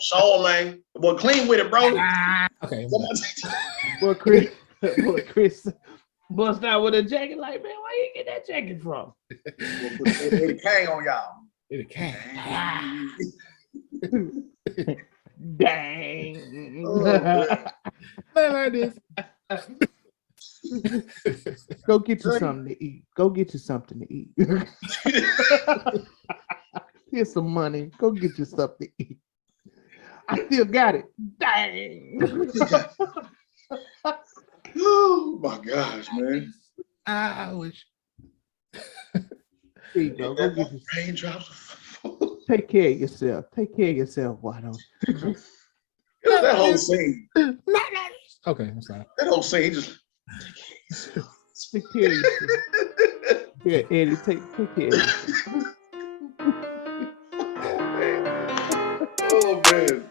Show, man. Boy, clean with it, bro. Okay. Boy, Chris bust out with a jacket like, man, where you get that jacket from? It came on y'all. It came. Dang. Man, like this. Go get you something to eat. Go get you something to eat. Here's some money. Go get you something to eat. I still got it. Dang. Oh my gosh, man. I wish. There you go. Go get you. Raindrops. Take care of yourself. Take care of yourself. Why don't you? That whole scene. Okay, I'm sorry. That whole scene just. Take care of yourself. Yeah, Eddie, take care of yourself. Oh man.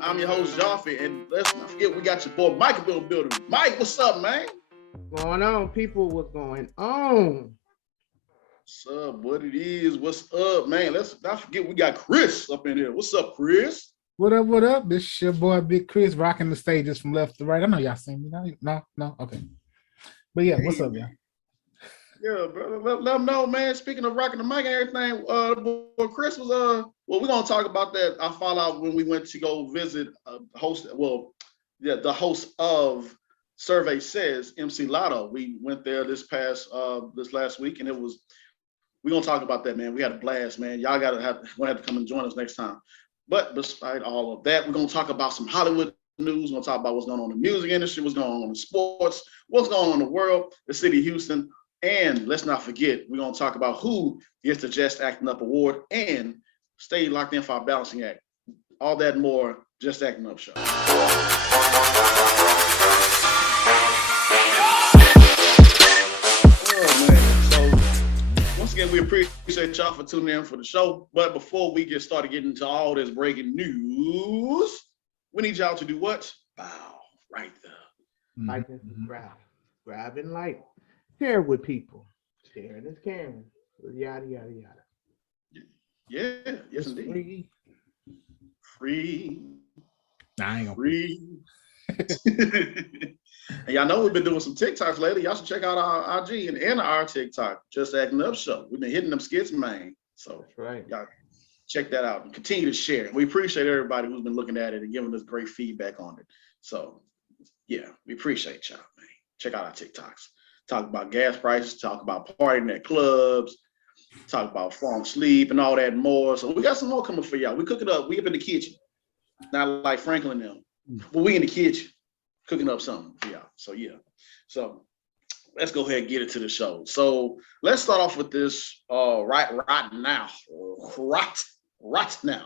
I'm your host, Joffrey, and let's not forget we got your boy Mike in the building. Mike, what's up, man? What's going on, people? What's going on? What's up? What it is? What's up, man? Let's not forget we got Chris up in here. What's up, Chris? What up? What up? This is your boy Big Chris rocking the stages from left to right. I know y'all seen me. No, okay. But yeah, what's up, y'all? Yeah, brother. Let them know, man. Speaking of rocking the mic and everything, boy, Chris was well, we're gonna talk about that. I found out when we went to go visit the host of Survey Says, MC Lotto. We went there this last week, and we're gonna talk about that, man. We had a blast, man. Y'all gonna have to come and join us next time. But despite all of that, we're gonna talk about some Hollywood news. We're gonna talk about what's going on in the music industry, what's going on in sports, what's going on in the world, the city of Houston. And let's not forget, we're going to talk about who gets the Just Acting Up Award and stay locked in for our balancing act. All that and more, Just Acting Up Show. Oh, man. So, once again, we appreciate y'all for tuning in for the show. But before we get started getting into all this breaking news, we need y'all to do what? Bow right there. Like this, grab and like. Share with people. Sharing is caring. Yada, yada, yada. Yeah, yes, indeed. Free. Nah, I ain't gonna free. And y'all know we've been doing some TikToks lately. Y'all should check out our IG and our TikTok, Just Acting Up Show. We've been hitting them skits, man. So that's right. Y'all check that out and continue to share. We appreciate everybody who's been looking at it and giving us great feedback on it. So yeah, we appreciate y'all, man. Check out our TikToks. Talk about gas prices, talk about partying at clubs, talk about falling asleep and all that and more. So we got some more coming for y'all. We cook it up. We up in the kitchen. Not like Franklin and them. But we in the kitchen cooking up something for y'all. So yeah. So let's go ahead and get into the show. So let's start off with this right now. Right now.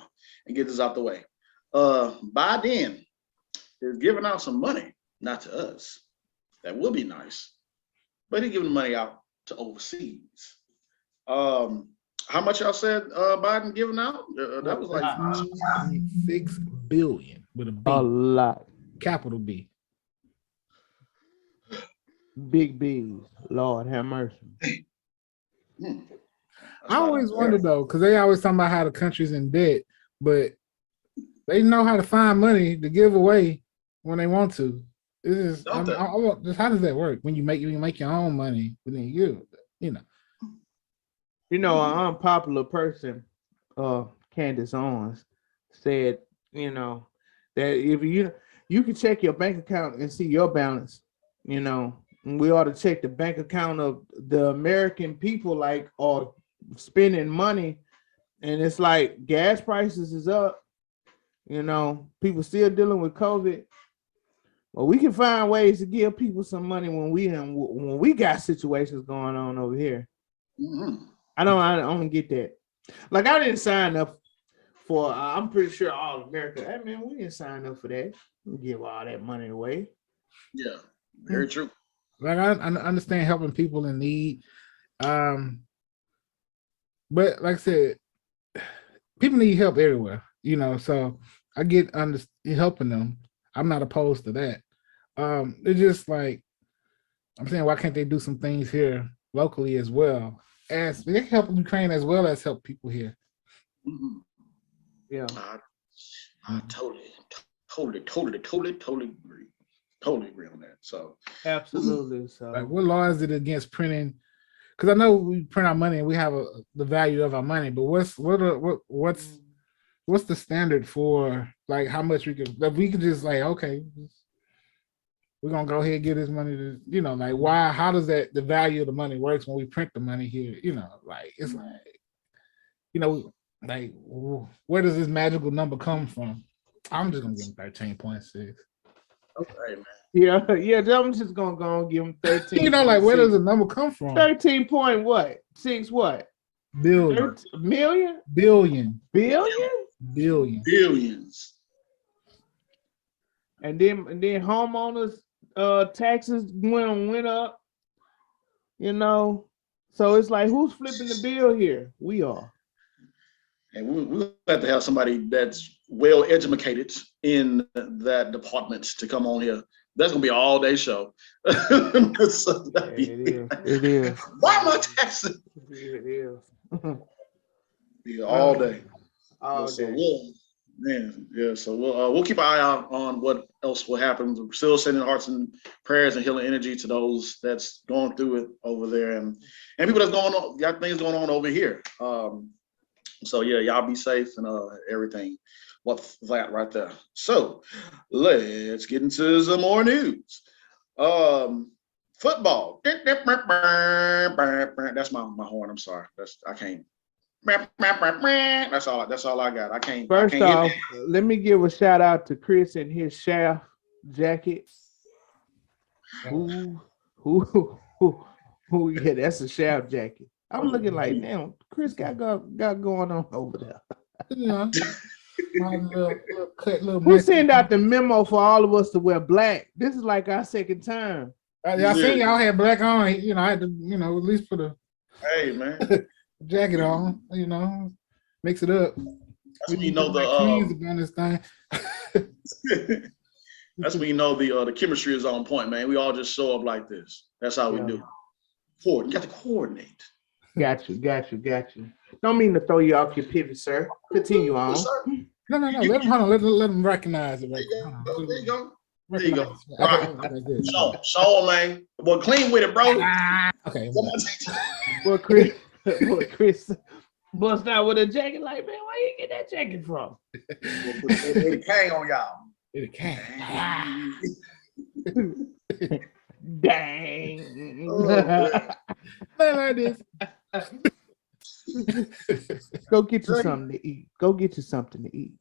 And get this out the way. Biden is giving out some money, not to us. That would be nice. But he's giving the money out to overseas. How much y'all said Biden giving out? That was like $6 billion with a B. A lot. Capital B. Big B's. Lord have mercy. I always wonder though, because they always talk about how the country's in debt, but they know how to find money to give away when they want to. Just how does that work? When you make your own money, within you know. An unpopular person, Candace Owens, said, that if you can check your bank account and see your balance, and we ought to check the bank account of the American people, like, are spending money, and it's like gas prices is up, people still dealing with COVID. Well, we can find ways to give people some money when we got situations going on over here. Mm-hmm. I don't get that. Like, I didn't sign up for. I'm pretty sure all America. Hey man, we didn't sign up for that. We give all that money away. Yeah, very true. Like I understand helping people in need. But like I said, people need help everywhere, you know, so I get helping them. I'm not opposed to that. It's just like I'm saying, why can't they do some things here locally as well? As they can help Ukraine as well as help people here. Mm-hmm. Yeah. I totally agree. Totally agree on that. So absolutely. So like, what law is it against printing? Because I know we print our money and we have the value of our money, but what's the standard for like how much we could, if we could just like, okay, we're gonna go ahead and give this money to, you know, like why, how does that, the value of the money works when we print the money here, you know, like it's like, you know, like where does this magical number come from? I'm just gonna give him 13.6. Okay, man. yeah, I'm just gonna go and give him 13. You know, like where does the number come from? 13 point what? 6 what? Billion. Million? Billion. Billion? Billion. Billions. And then homeowners taxes went up, you know. So it's like, who's flipping the bill here? We are. And we have to have somebody that's well educated in that department to come on here. That's gonna be an all-day show. So It is. Why am I taxing? It is. Yeah, all day. All so day. So we'll keep an eye out on what else will happen. We're still sending hearts and prayers and healing energy to those that's going through it over there, and people that's got things going on over here. So yeah, y'all be safe and everything. What's that right there? So let's get into some more news. Football. That's my horn. I'm sorry. I can't. That's all I got. I can't. First off, let me give a shout out to Chris and his shaft jacket. Who? Yeah, that's a shaft jacket. I'm looking like, damn, Chris got going on over there. Yeah. Who sent out the memo for all of us to wear black? This is like our second time. I seen y'all had black on. You know, I had to, you know, at least put a jacket on. You know, mix it up. That's when you know the that's when you know the chemistry is on point, man. We all just show up like this. That's how we do. You got to coordinate. Got you. Don't mean to throw you off your pivot, sir. Continue on. No. Let him recognize it. Right? There you go. There you go. Show him, man. Boy, clean with it, bro. Okay. Boy, Chris bust out with a jacket like, man, where you get that jacket from? It came on y'all. It came. Dang. Man, like this. Go get you something to eat.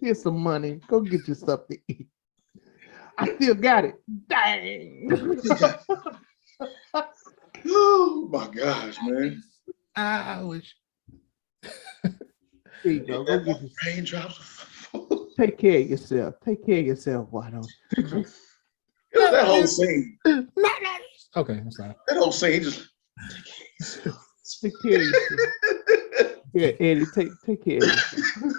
Here's some money. Go get you something to eat. I still got it. Dang. Oh my gosh, man. I wish. There you go. Go get you raindrops. Take care of yourself. Why don't you? That whole scene. Okay, I'm sorry. That whole scene just take care of yourself. Yeah, Eddie, take care of yourself.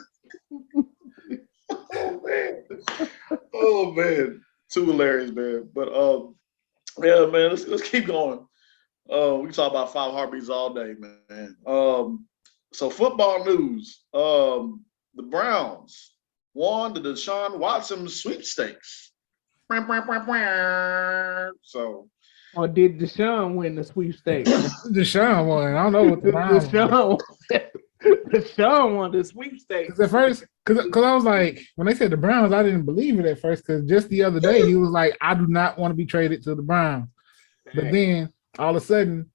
Oh man. Too hilarious, man. But yeah, man, let's keep going. We can talk about 5 heartbeats all day, man. So football news. The Browns won the Deshaun Watson sweepstakes. So, or did Deshaun win the sweepstakes? Deshaun won. I don't know what the Browns Deshaun won the sweepstakes. At first, because I was like, when they said the Browns, I didn't believe it at first, because just the other day he was like, I do not want to be traded to the Browns. But then all of a sudden,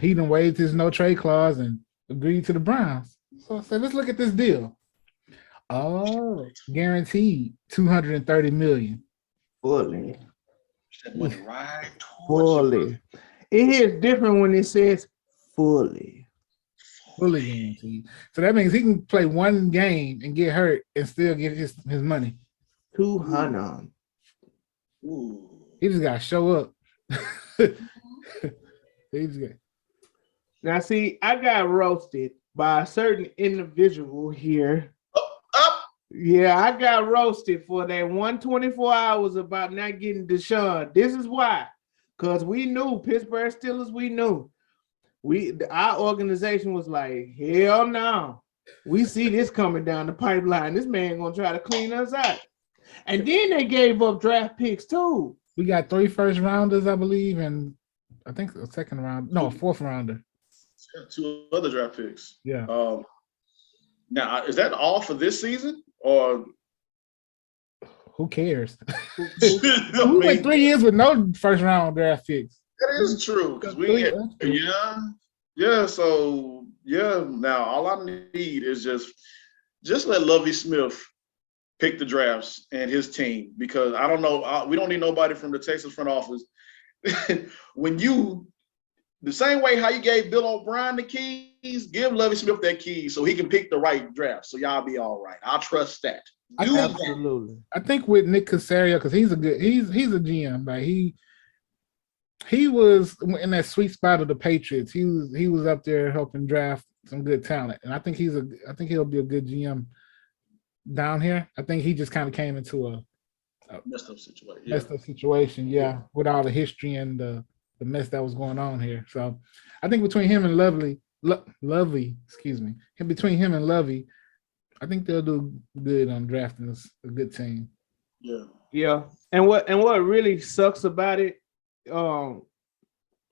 he done waived his no trade clause and agreed to the Browns. So I said, let's look at this deal. Guaranteed $230 million. Fully. That money right fully. It is different when it says fully. Fully guaranteed. So that means he can play one game and get hurt and still get his money. 200. Ooh. He just got to show up. He's good. Now, see, I got roasted by a certain individual here. Up. Yeah, I got roasted for that 124 hours about not getting Deshaun. This is why. Because we knew Pittsburgh Steelers, we knew. Our organization was like, hell no. We see this coming down the pipeline. This man gonna try to clean us out. And then they gave up draft picks too. We got 3 first rounders, I believe, and I think a second round. No, a 4th rounder. 2 other draft picks. Yeah. Now, is that all for this season, or who cares? we went 3 years with no first round draft picks. That is true, because So now all I need is just let Lovie Smith pick the drafts and his team, because I don't know, we don't need nobody from the Texas front office. When the same way how you gave Bill O'Brien the keys, give Lovie Smith that key so he can pick the right draft. So y'all be all right. I'll trust that. Absolutely. I think with Nick Caserio, because he's a GM, like he was in that sweet spot of the Patriots. He was up there helping draft some good talent, and I think he'll be a good GM down here. I think he just kind of came into a messed up situation, with all the history and the mess that was going on here. So I think between him and Lovie, between him and Lovie, I think they'll do good on drafting a good team. Yeah. And what really sucks about it, it'll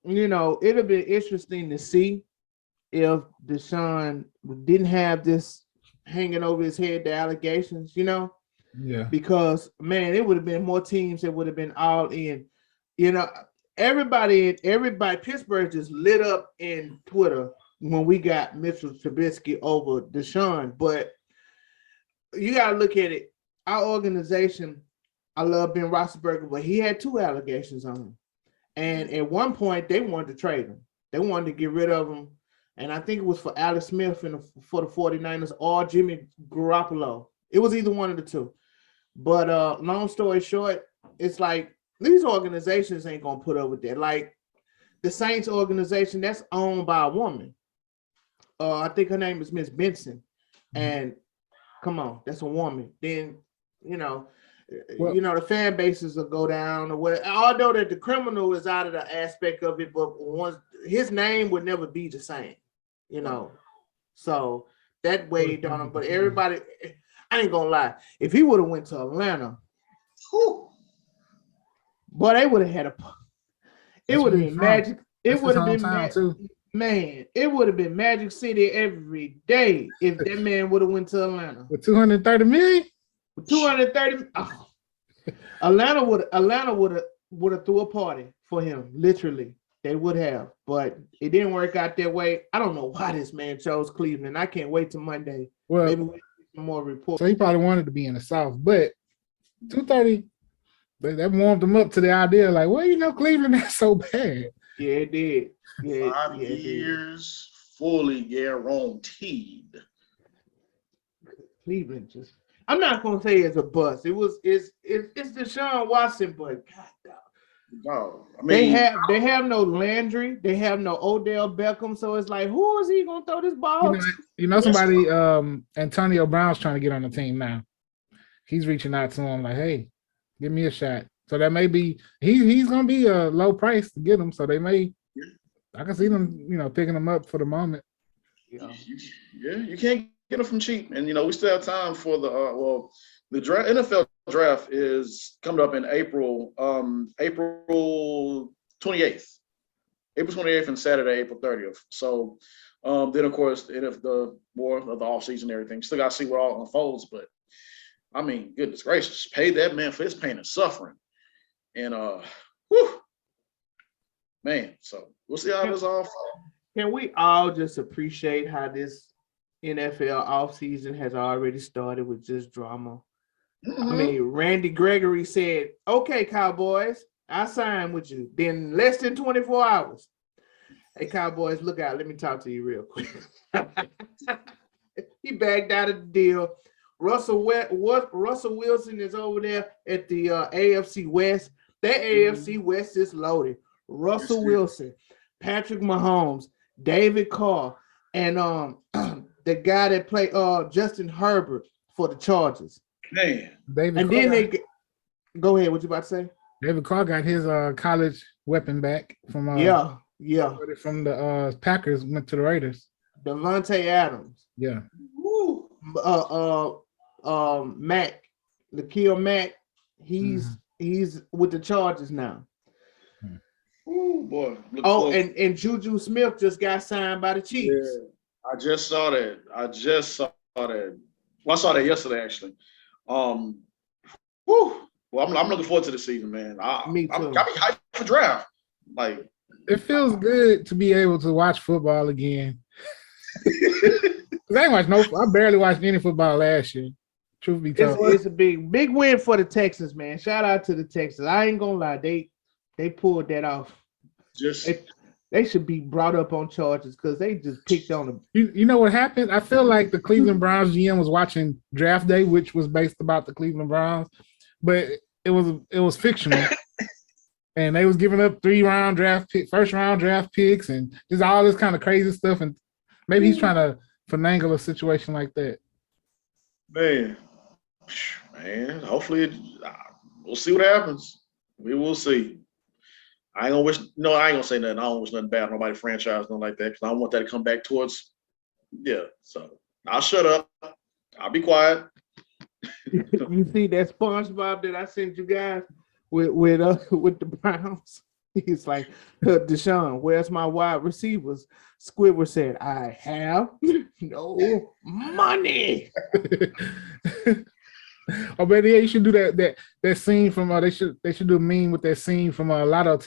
be interesting to see if Deshaun didn't have this hanging over his head, the allegations, because man, it would have been more teams that would have been all in. Everybody, Pittsburgh just lit up in Twitter when we got Mitchell Trubisky over Deshaun. But you got to look at it. Our organization, I love Ben Roethlisberger, but he had 2 allegations on him. And at one point, they wanted to trade him. They wanted to get rid of him. And I think it was for Alex Smith for the 49ers or Jimmy Garoppolo. It was either one of the 2. But long story short, it's like these organizations ain't going to put up with that. Like the Saints organization, that's owned by a woman. I think her name is Miss Benson. And come on, that's a woman. Then, the fan bases will go down or whatever. Although that the criminal is out of the aspect of it, but his name would never be the same, So that weighed on him. But everybody, I ain't gonna lie, if he would have went to Atlanta, boy, they would have had it would have been magic. It would have been man, it would have been Magic City every day if that man would have went to Atlanta. With 230 million? With 230, Atlanta would have threw a party for him, literally. They would have, but it didn't work out that way. I don't know why this man chose Cleveland. I can't wait till Monday. Well, maybe we'll get some more reports. So he probably wanted to be in the South, but 230, that warmed him up to the idea, like, Cleveland is so bad. Yeah, it did. Yeah, 5 years, fully guaranteed. Cleveland just. I'm not gonna say it's a bust. It's Deshaun Watson, but God, they have no Landry, they have no Odell Beckham, so it's like, who is he gonna throw this ball? Somebody, Antonio Brown's trying to get on the team now. He's reaching out to him like, hey, give me a shot. So that may be he's gonna be a low price to get him. So they may, I can see them, picking him up for the moment. You can't get them from cheap, and we still have time for the draft. NFL draft is coming up in April 28th, and Saturday, April 30th. So then of course, if the more of the offseason and everything, still got to see what all unfolds. But I mean, goodness gracious, pay that man for his pain and suffering, and man. So we'll see how this all falls. Can we all just appreciate how this NFL offseason has already started with just drama? Mm-hmm. I mean, Randy Gregory said, okay, Cowboys, I signed with you. Then less than 24 hours. Hey, Cowboys, look out. Let me talk to you real quick. He backed out of the deal. Russell Wilson is over there at the AFC West. That AFC West is loaded. Russell Wilson, Patrick Mahomes, David Carr, and the guy that played Justin Herbert for the Chargers. Man. David Then Carr, go ahead. What you about to say? David Carr got his college weapon back from from the Packers, went to the Raiders. Devontae Adams. Yeah. Mack, Nikhil Mack, he's with the Chargers now. Oh boy. And Juju Smith just got signed by the Chiefs. Yeah, I just saw that. Well, I saw that yesterday actually. Well, I'm looking forward to the season, man. Me too. I be hyped for draft. Like, it feels good to be able to watch football again. I barely watched any football last year. Truth be told, it's a big win for the Texans, man. Shout out to the Texans. I ain't gonna lie, they pulled that off. They should be brought up on charges because they just picked on them. You know what happened? I feel like the Cleveland Browns GM was watching Draft Day, which was based about the Cleveland Browns, but it was fictional. And they was giving up first round draft picks, and just all this kind of crazy stuff. And maybe he's trying to finagle a situation like that. Man, hopefully we'll see what happens. We will see. I ain't gonna say nothing. I don't wish nothing bad on nobody franchise, nothing like that, because I don't want that to come back towards. Yeah, so I'll shut up. I'll be quiet. You see that SpongeBob that I sent you guys with the Browns? He's like, Deshaun, where's my wide receivers? Squidward said, I have no money. Oh, but yeah, you should do that scene from they should do a meme with that scene from a lottery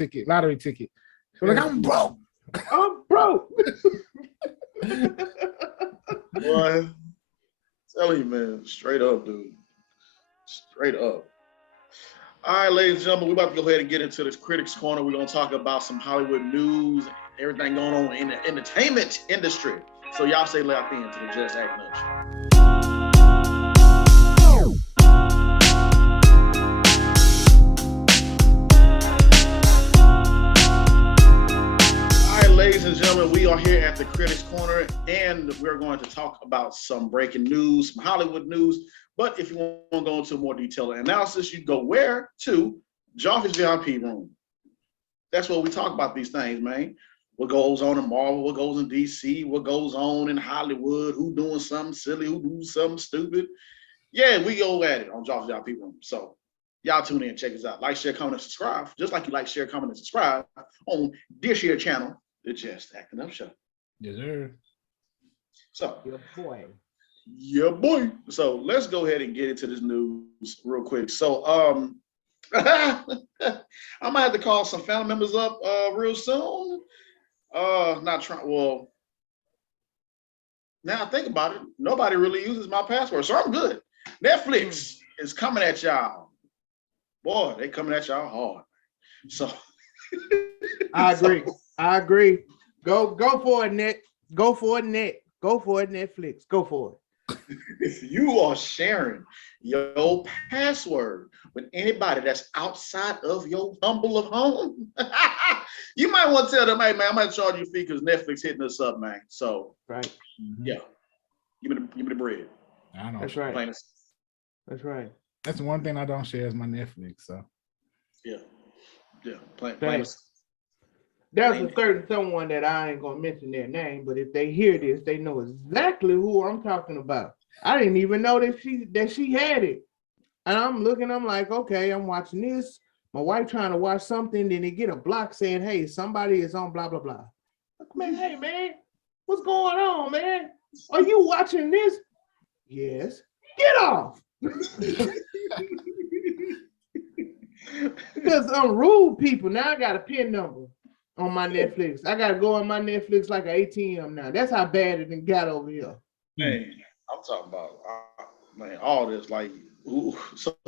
ticket. So like, I'm broke. Boy, tell you, man, straight up, dude. Straight up. All right, ladies and gentlemen, we're about to go ahead and get into this Critics Corner. We're going to talk about some Hollywood news, everything going on in the entertainment industry. So y'all stay locked in to the Just Acting Up Show. All right, ladies and gentlemen, we are here at the Critics Corner, and we're going to talk about some breaking news, some Hollywood news. But if you want to go into more detailed analysis, you go where? To Joffrey's VIP room. That's where we talk about these things, man. What goes on in Marvel, what goes in DC, what goes on in Hollywood, who doing something silly, who doing something stupid. Yeah, we go at it on Joffrey's VIP room. So y'all tune in and check us out. Like, share, comment, and subscribe. Just like you like, share, comment, and subscribe on this here channel, the Just Acting Up Show. Yes, sir. So, Your boy. So let's go ahead and get into this news real quick. So I might have to call some family members up real soon. Not trying. Well, now I think about it, nobody really uses my password, so I'm good. Netflix is coming at y'all. Boy, they coming at y'all hard. So I agree. Go for it, Net. Go for it, Net. Go for it, Netflix. Go for it. If you are sharing your password with anybody that's outside of your humble of home, you might want to tell them, hey man, I might charge you a fee because Netflix hitting us up, man. So right, yeah, give me the bread. I know. That's right. That's right. That's one thing I don't share is my Netflix. So yeah, plain. There's a certain someone that I ain't gonna mention their name, but if they hear this, they know exactly who I'm talking about. I didn't even know that she had it. And I'm looking, I'm like, okay, I'm watching this. My wife trying to watch something, then they get a block saying, hey, somebody is on blah, blah, blah. Like, man, hey man, what's going on, man? Are you watching this? Yes. Get off. Because I'm rude people. Now I got a PIN number on my Netflix. I gotta go on my Netflix like an ATM now. That's how bad it got over here. Man, I'm talking about man, all this like. So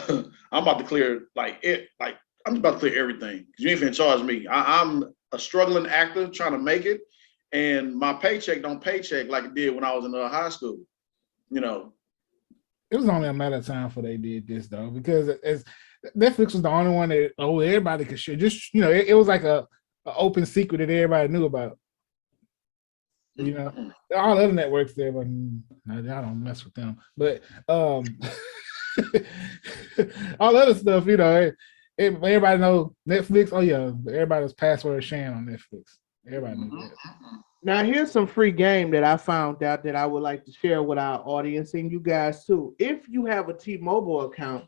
I'm about to clear I'm about to clear everything because you ain't finna charge me. I'm a struggling actor trying to make it, and my paycheck don't paycheck like it did when I was in high school. You know, it was only a matter of time before they did this though, because Netflix was the only one that everybody could share. Just it was like a open secret that everybody knew about. All other networks there, but I don't mess with them. But all other stuff, everybody know Netflix. Oh yeah, everybody's password sharing on Netflix. Everybody knew that. Now here's some free game that I found out that I would like to share with our audience and you guys too. If you have a T-Mobile account,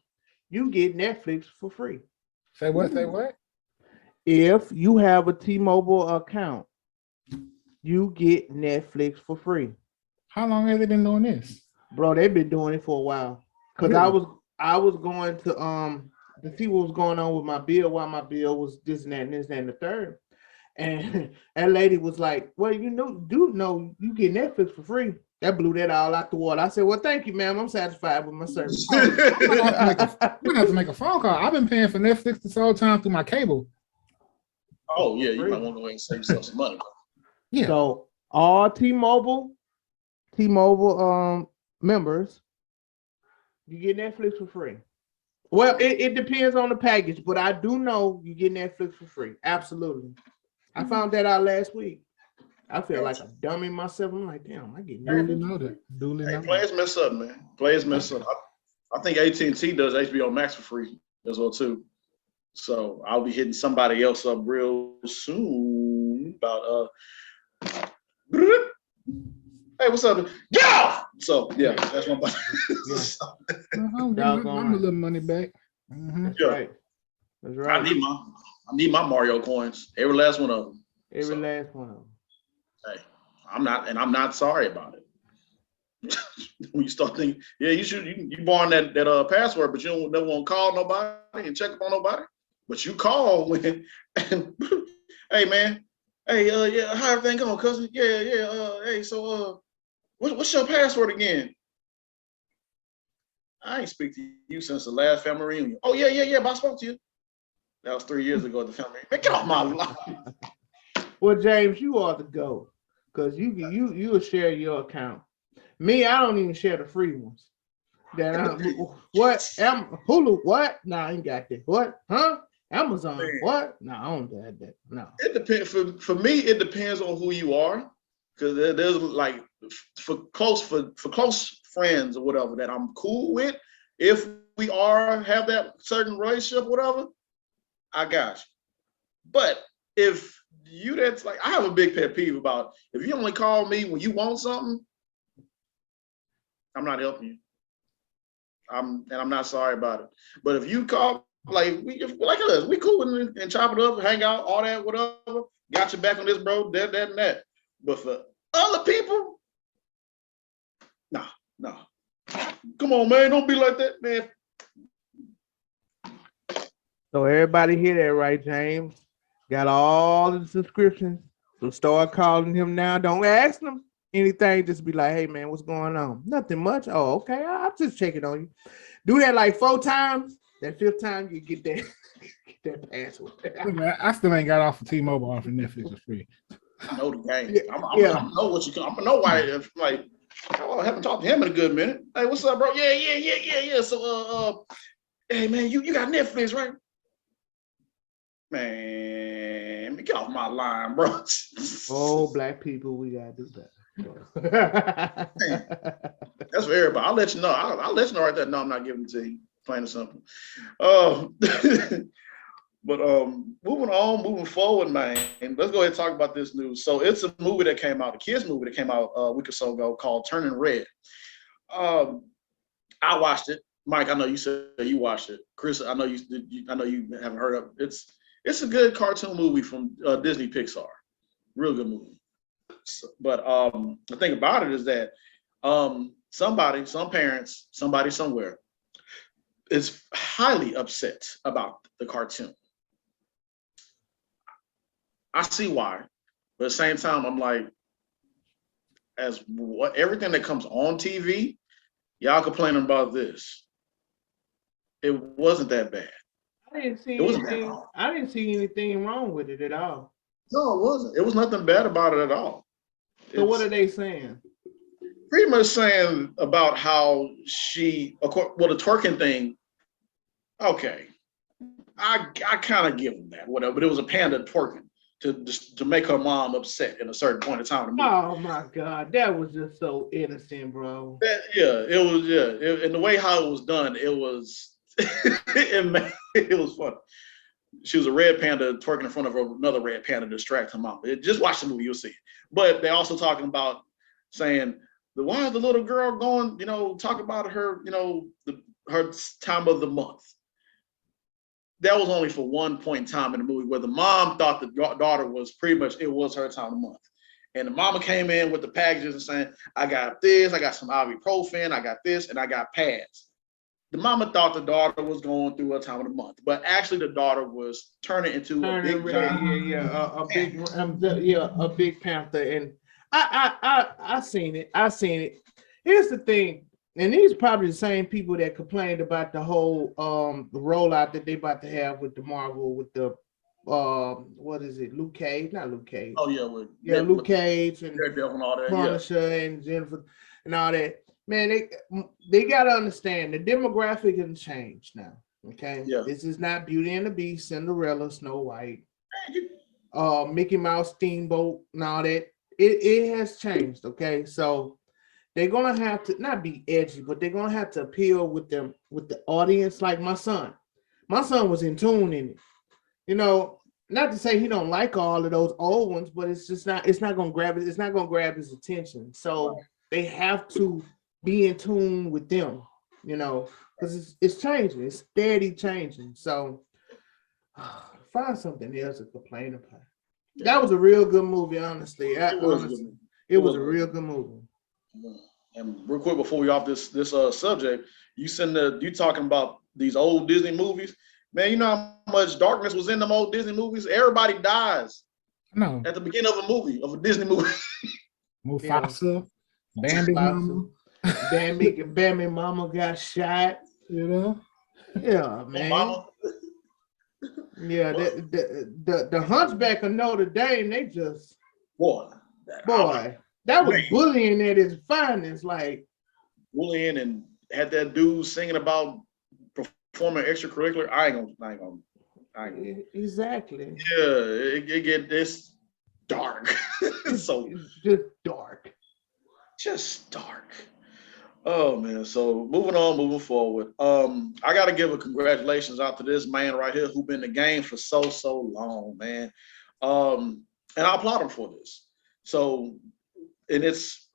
you get Netflix for free. Say what? Say what? If you have a T-Mobile account, you get Netflix for free. How long have they been doing this? Bro, they've been doing it for a while. Because I was going to see what was going on with my bill while my bill was this and that and this and the third. And that lady was like, well, you get Netflix for free. That blew that all out the water. I said, well, thank you, ma'am. I'm satisfied with my service. I'm gonna have to make a phone call. I've been paying for Netflix this whole time through my cable. Oh, yeah, you might want to go ahead and save yourself some money. Yeah. So all T-Mobile members, you get Netflix for free. Well, it depends on the package, but I do know you get Netflix for free. Absolutely. I found that out last week. I feel like a dummy myself. I'm like, damn, I get Duly noted. Hey, players mess up, man. Players mess up. I think AT&T does HBO Max for free as well too. So I'll be hitting somebody else up real soon about hey, what's up? Yeah. So yeah, that's my buddy. I'm a little money back. That's right. That's right. I need my Mario coins. Every last one of them. Every last one of them. Hey, I'm not sorry about it. When you start thinking, yeah, you born that password, but you don't never want to call nobody and check up on nobody. But you call when hey man, hey yeah, how everything going, cousin? Yeah, hey, so what's your password again? I ain't speak to you since the last family reunion. Oh yeah, but I spoke to you. That was 3 years ago at the family reunion. Man, get off my line. Well, James, you ought to go. Because you will share your account. Me, I don't even share the free ones. That Hulu, what? Nah, I ain't got that. What? Huh? Amazon, man. What? No, I don't got that. No. It depends. For me, it depends on who you are. Because there's like for close friends or whatever that I'm cool with. If we have that certain relationship, whatever, I got you. But if that's like, I have a big pet peeve about if you only call me when you want something, I'm not helping you. I'm not sorry about it. But if you call, like us, we cool and chop it up, hang out, all that, whatever. Got your back on this, bro. That, and that. But for other people, no. Come on, man. Don't be like that, man. So everybody hear that, right, James? Got all the subscriptions. So start calling him now. Don't ask him anything. Just be like, hey, man, what's going on? Nothing much. Oh, okay. I'll just check it on you. Do that like 4 times. That 5th time, you get that password. Man, I still ain't got off of T-Mobile off of Netflix for free. I know the game. I know what you can. I know why. If like, I haven't talked to him in a good minute. Hey, what's up, bro? Yeah. So, hey, man, you got Netflix, right? Man, get off my line, bro. Oh, black people, we gotta do that. That's for everybody. I'll let you know. I'll let you know right there. No, I'm not giving it to you. Plain and simple. But moving forward, man. And let's go ahead and talk about this news. So it's a movie that came out, a kids movie that came out a week or so ago called Turning Red. I watched it. Mike, I know you said you watched it. Chris, I know you haven't heard of it. It's a good cartoon movie from Disney Pixar. Real good movie. But the thing about it is that some parents, somebody somewhere is highly upset about the cartoon. I see why, but at the same time, I'm like, everything that comes on TV, y'all complaining about this. It wasn't that bad. I didn't see anything wrong with it at all. No, it wasn't. It was nothing bad about it at all. So what are they saying? Pretty much saying about how the twerking thing. Okay, I kind of give them that, whatever. But it was a panda twerking to make her mom upset in a certain point in time. Oh my God, that was just so innocent, bro. It was. And the way how it was done, it was it was funny. She was a red panda twerking in front of another red panda to distract her mom. Just watch the movie, you'll see it. But they're also talking about saying, why is the little girl going, talk about her, her time of the month. That was only for one point in time in the movie where the mom thought the daughter was pretty much, it was her time of the month. And the mama came in with the packages and saying, I got this, I got some ibuprofen, I got this, and I got pads. The mama thought the daughter was going through a time of the month, but actually the daughter was turning into a big a big panther. And I seen it. Here's the thing, and these are probably the same people that complained about the whole rollout that they about to have with the Marvel with the what is it, Luke Cage? Not Luke Cage. Oh yeah, Luke Cage and all that, Punisher and Jennifer and all that. Man, they gotta understand the demographic has changed now. Okay, this is not Beauty and the Beast, Cinderella, Snow White, Mickey Mouse, Steamboat, and all that. It has changed. Okay, so they're gonna have to not be edgy, but they're gonna have to appeal with the audience. Like my son was in tune in it. Not to say he don't like all of those old ones, but it's not gonna grab his attention. So they have to be in tune with them, because it's changing, it's steady changing. So find something else to complain about. That was a real good movie, honestly. It was a real good movie. And real quick before we off this subject, you talking about these old Disney movies, man. You know how much darkness was in them old Disney movies? Everybody dies. No. At the beginning of a Disney movie. Mufasa, Bambi Mama. Bambi Mama got shot. Yeah, man. Mama. Yeah, the Hunchback of Notre Dame, they just boy, that was bullying at its finest, like bullying, and had that dude singing about performing extracurricular. I ain't gonna. Exactly. Yeah, it get this dark. So just dark. Oh man. So moving forward. I gotta give a congratulations out to this man right here who been in the game for so long, man. And I applaud him for this. So, and it's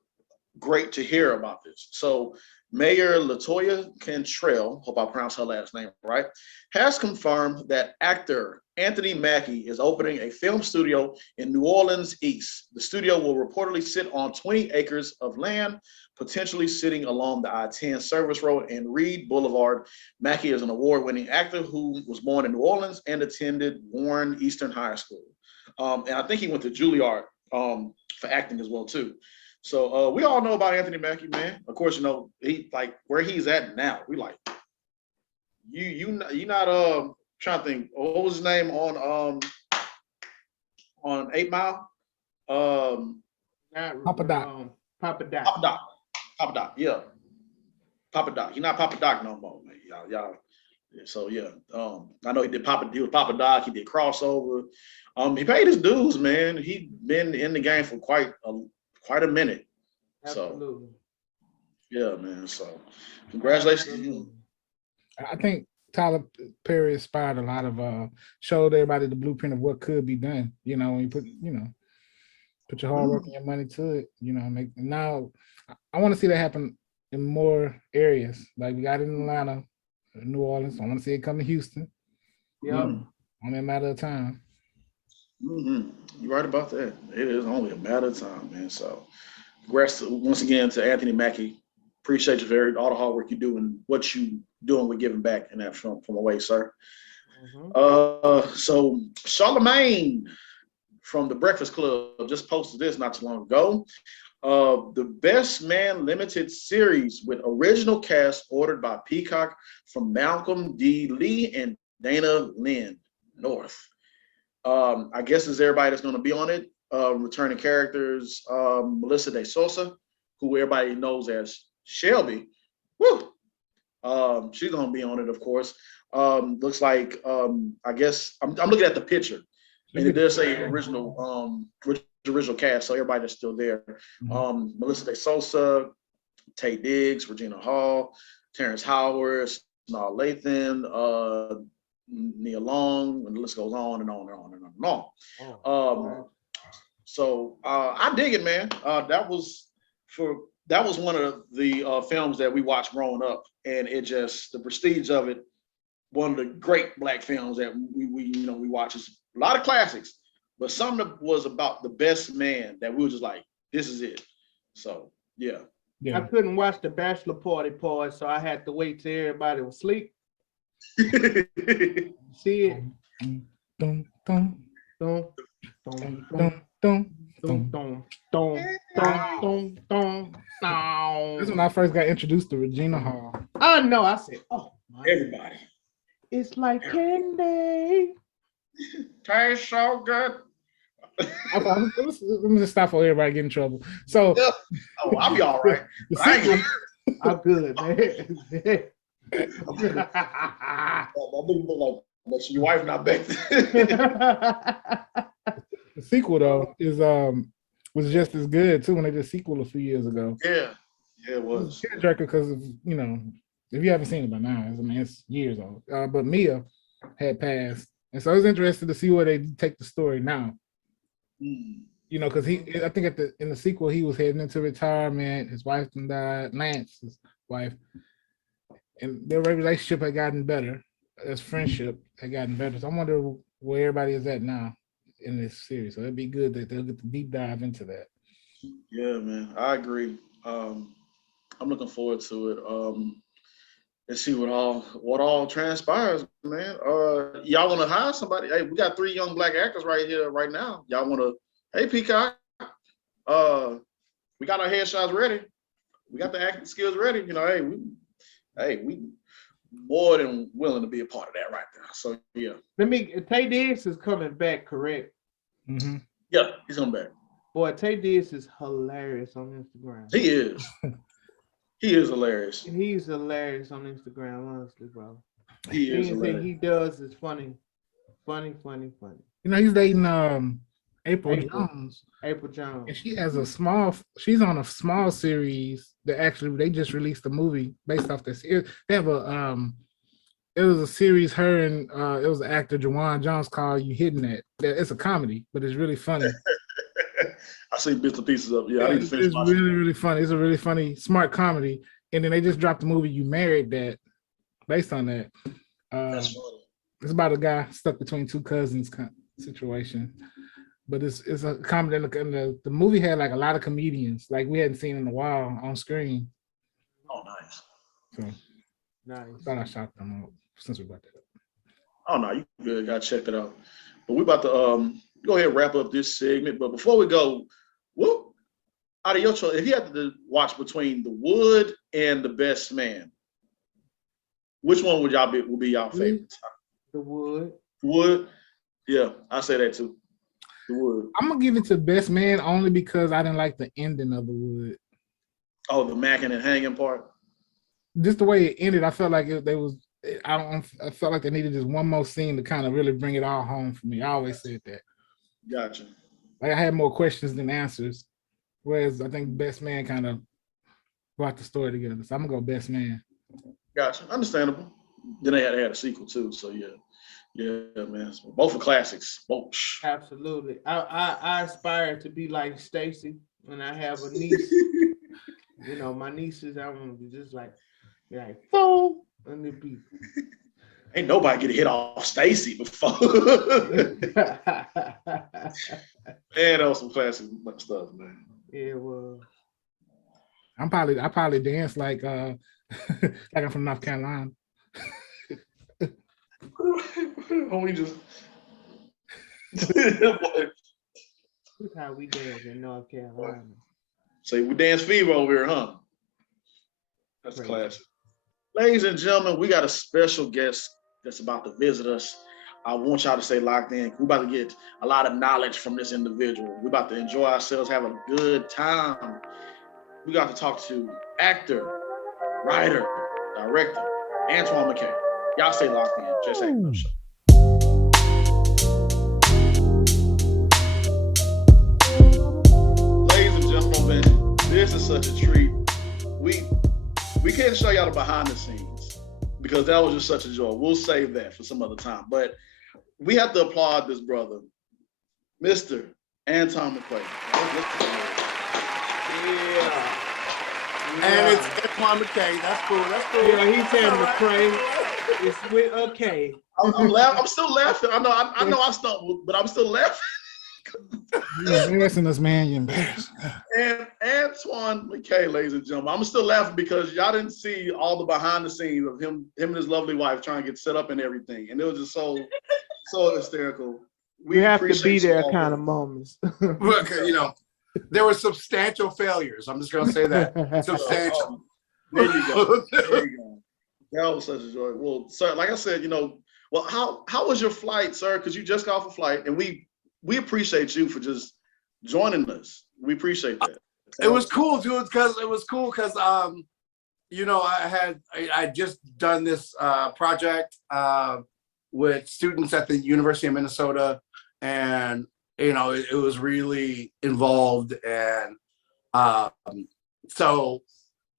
great to hear about this. So Mayor Latoya Cantrell, hope I pronounced her last name right, has confirmed that actor Anthony Mackie is opening a film studio in New Orleans East. The studio will reportedly sit on 20 acres of land, potentially sitting along the I-10 service road and Reed Boulevard. Mackie is an award-winning actor who was born in New Orleans and attended Warren Eastern High School. And I think he went to Juilliard for acting as well too. So we all know about Anthony Mackie, man. Of course, he like where he's at now. We like you not trying to think. What was his name on 8 Mile? Papa Doc. Papa Doc. Yeah. Papa Doc. He's not Papa Doc no more, man. Y'all. So yeah. I know he was Papa Doc. He did Crossover. He paid his dues, man. He been in the game for quite a minute. Absolutely. So yeah, man. So congratulations to you. I think Tyler Perry inspired a lot of showed everybody the blueprint of what could be done. When you put your hard work and your money to it, now I want to see that happen in more areas. Like we got it in Atlanta, New Orleans. I want to see it come to Houston. Yeah. Only a matter of time. You're right about that. It is only a matter of time, man. So congrats once again to Anthony Mackie. Appreciate you for all the hard work you do and what you doing with giving back in that from away, sir. So Charlemagne from the Breakfast Club just posted this not too long ago. The Best Man limited series with original cast ordered by Peacock from Malcolm D. Lee and Dana Lynn North. I guess is everybody that's going to be on it. Returning characters, Melissa De Sosa, who everybody knows as Shelby. Woo! She's going to be on it, of course. Looks like I guess I'm looking at the picture, and it does say original cast, so everybody that's still there. Melissa De Sosa, Tay Diggs, Regina Hall, Terrence Howard, Snarl Lathan, Nia Long, and the list goes on and on and on and on and on. So I dig it, man. That was one of the films that we watched growing up, and it just the prestige of it. One of the great Black films that we watch. Is a lot of classics, but some that was about the best man that we were just like, this is it. So yeah. I couldn't watch the bachelor party part, so I had to wait till everybody was asleep. See it. Dum, dum, Dum, dum, dum, dum, dum, dum. dum, dum, dum, dum, dum. That's when I first got introduced to Regina Hall. I know. I said, oh, Everybody. It's like candy. Tastes so good. Let me just stop for everybody getting in trouble. So, oh, I'll be all right. I'm good, man. Make sure your wife not back. The sequel though was just as good too when they did a sequel a few years ago. Yeah, it was. Because of if you haven't seen it by now, it's years old. But Mia had passed, and so I was interested to see where they take the story now. Because I think in the sequel he was heading into retirement. His wife died, Lance's wife, and their relationship had gotten better. Their friendship had gotten better. So I wonder where everybody is at now in this series. So it'd be good that they'll get the deep dive into that. Yeah, man, I agree. I'm looking forward to it. And see what all transpires, man. Y'all want to hire somebody? Hey, we got 3 young Black actors right here, right now. Y'all want to? Hey, Peacock. We got our headshots ready. We got the acting skills ready. We more than willing to be a part of that right now. So yeah. Tay Diggs is coming back, correct? Mm-hmm. Yeah, he's coming back. Boy, Tay Diggs is hilarious on Instagram. He is. He is hilarious. He's hilarious on Instagram, honestly, bro. He is hilarious. He does is funny. He's dating April Jones. April Jones. And she's on a small series that actually they just released a movie based off this. They have it was a series her and it was the actor Jawan Jones called You Hitting That. It's a comedy, but it's really funny. I see bits and pieces of it. Yeah, I need to finish. It's really, really funny. It's a really funny, smart comedy. And then they just dropped the movie You Married That, based on that. That's funny. It's about a guy stuck between 2 cousins situation. But it's a comedy. And the movie had like a lot of comedians like we hadn't seen in a while on screen. Oh, nice. So nice. I thought I shot them out since we brought that up. Oh no, you good. Gotta check that out. But we about to go ahead and wrap up this segment. But before we go, out of your choice, if you had to watch between The Wood and The Best Man, which one would be y'all favorite? The Wood. Wood? Yeah, I say that too. The Wood. I'm gonna give it to Best Man only because I didn't like the ending of The Wood. Oh, the macking and hanging part. Just the way it ended, I felt like I felt like they needed just one more scene to kind of really bring it all home for me. I always said that. Gotcha. Like I had more questions than answers, whereas I think Best Man kind of brought the story together. So I'm gonna go Best Man. Gotcha. Understandable. Then they had a sequel too. So yeah, man. So both are classics. Both. Absolutely. I aspire to be like Stacy when I have a niece. My nieces, I want to be just like boom, and it be. Ain't nobody get a hit off Stacy before. Man, that was some classic stuff, man. Yeah, well. I probably dance like like I'm from North Carolina. We just. This is how we dance in North Carolina. Say we dance fever over here, huh? That's classic. Ladies and gentlemen, we got a special guest that's about to visit us. I want y'all to stay locked in. We're about to get a lot of knowledge from this individual. We're about to enjoy ourselves, have a good time. We got to talk to actor, writer, director, Antoine Mckay. Y'all stay locked in. Just Acting Up Show. Ladies and gentlemen, this is such a treat. We can't show y'all the behind the scenes because that was just such a joy. We'll save that for some other time. But we have to applaud this brother, Mr. Antoine Mckay. Yeah. And it's Antoine Mckay. That's cool. That's cool. Yeah, he said McCray. It's with a K. I'm laughing. I'm still laughing. I know I stumbled, but I'm still laughing. You're embarrassing us, man. You're embarrassing. And Antoine Mckay, ladies and gentlemen, I'm still laughing because y'all didn't see all the behind the scenes of him and his lovely wife trying to get set up and everything, and it was just so hysterical. We have to be appreciate you there all. kind of moments. Look, there were substantial failures. I'm just going to say that. Substantial. There you go. There you go. That was such a joy. Well, sir, like I said, well, how was your flight, sir? Because you just got off a flight, and we appreciate you for just joining us. We appreciate that. It was cool, dude, because I just done this project with students at the University of Minnesota, and it was really involved, and so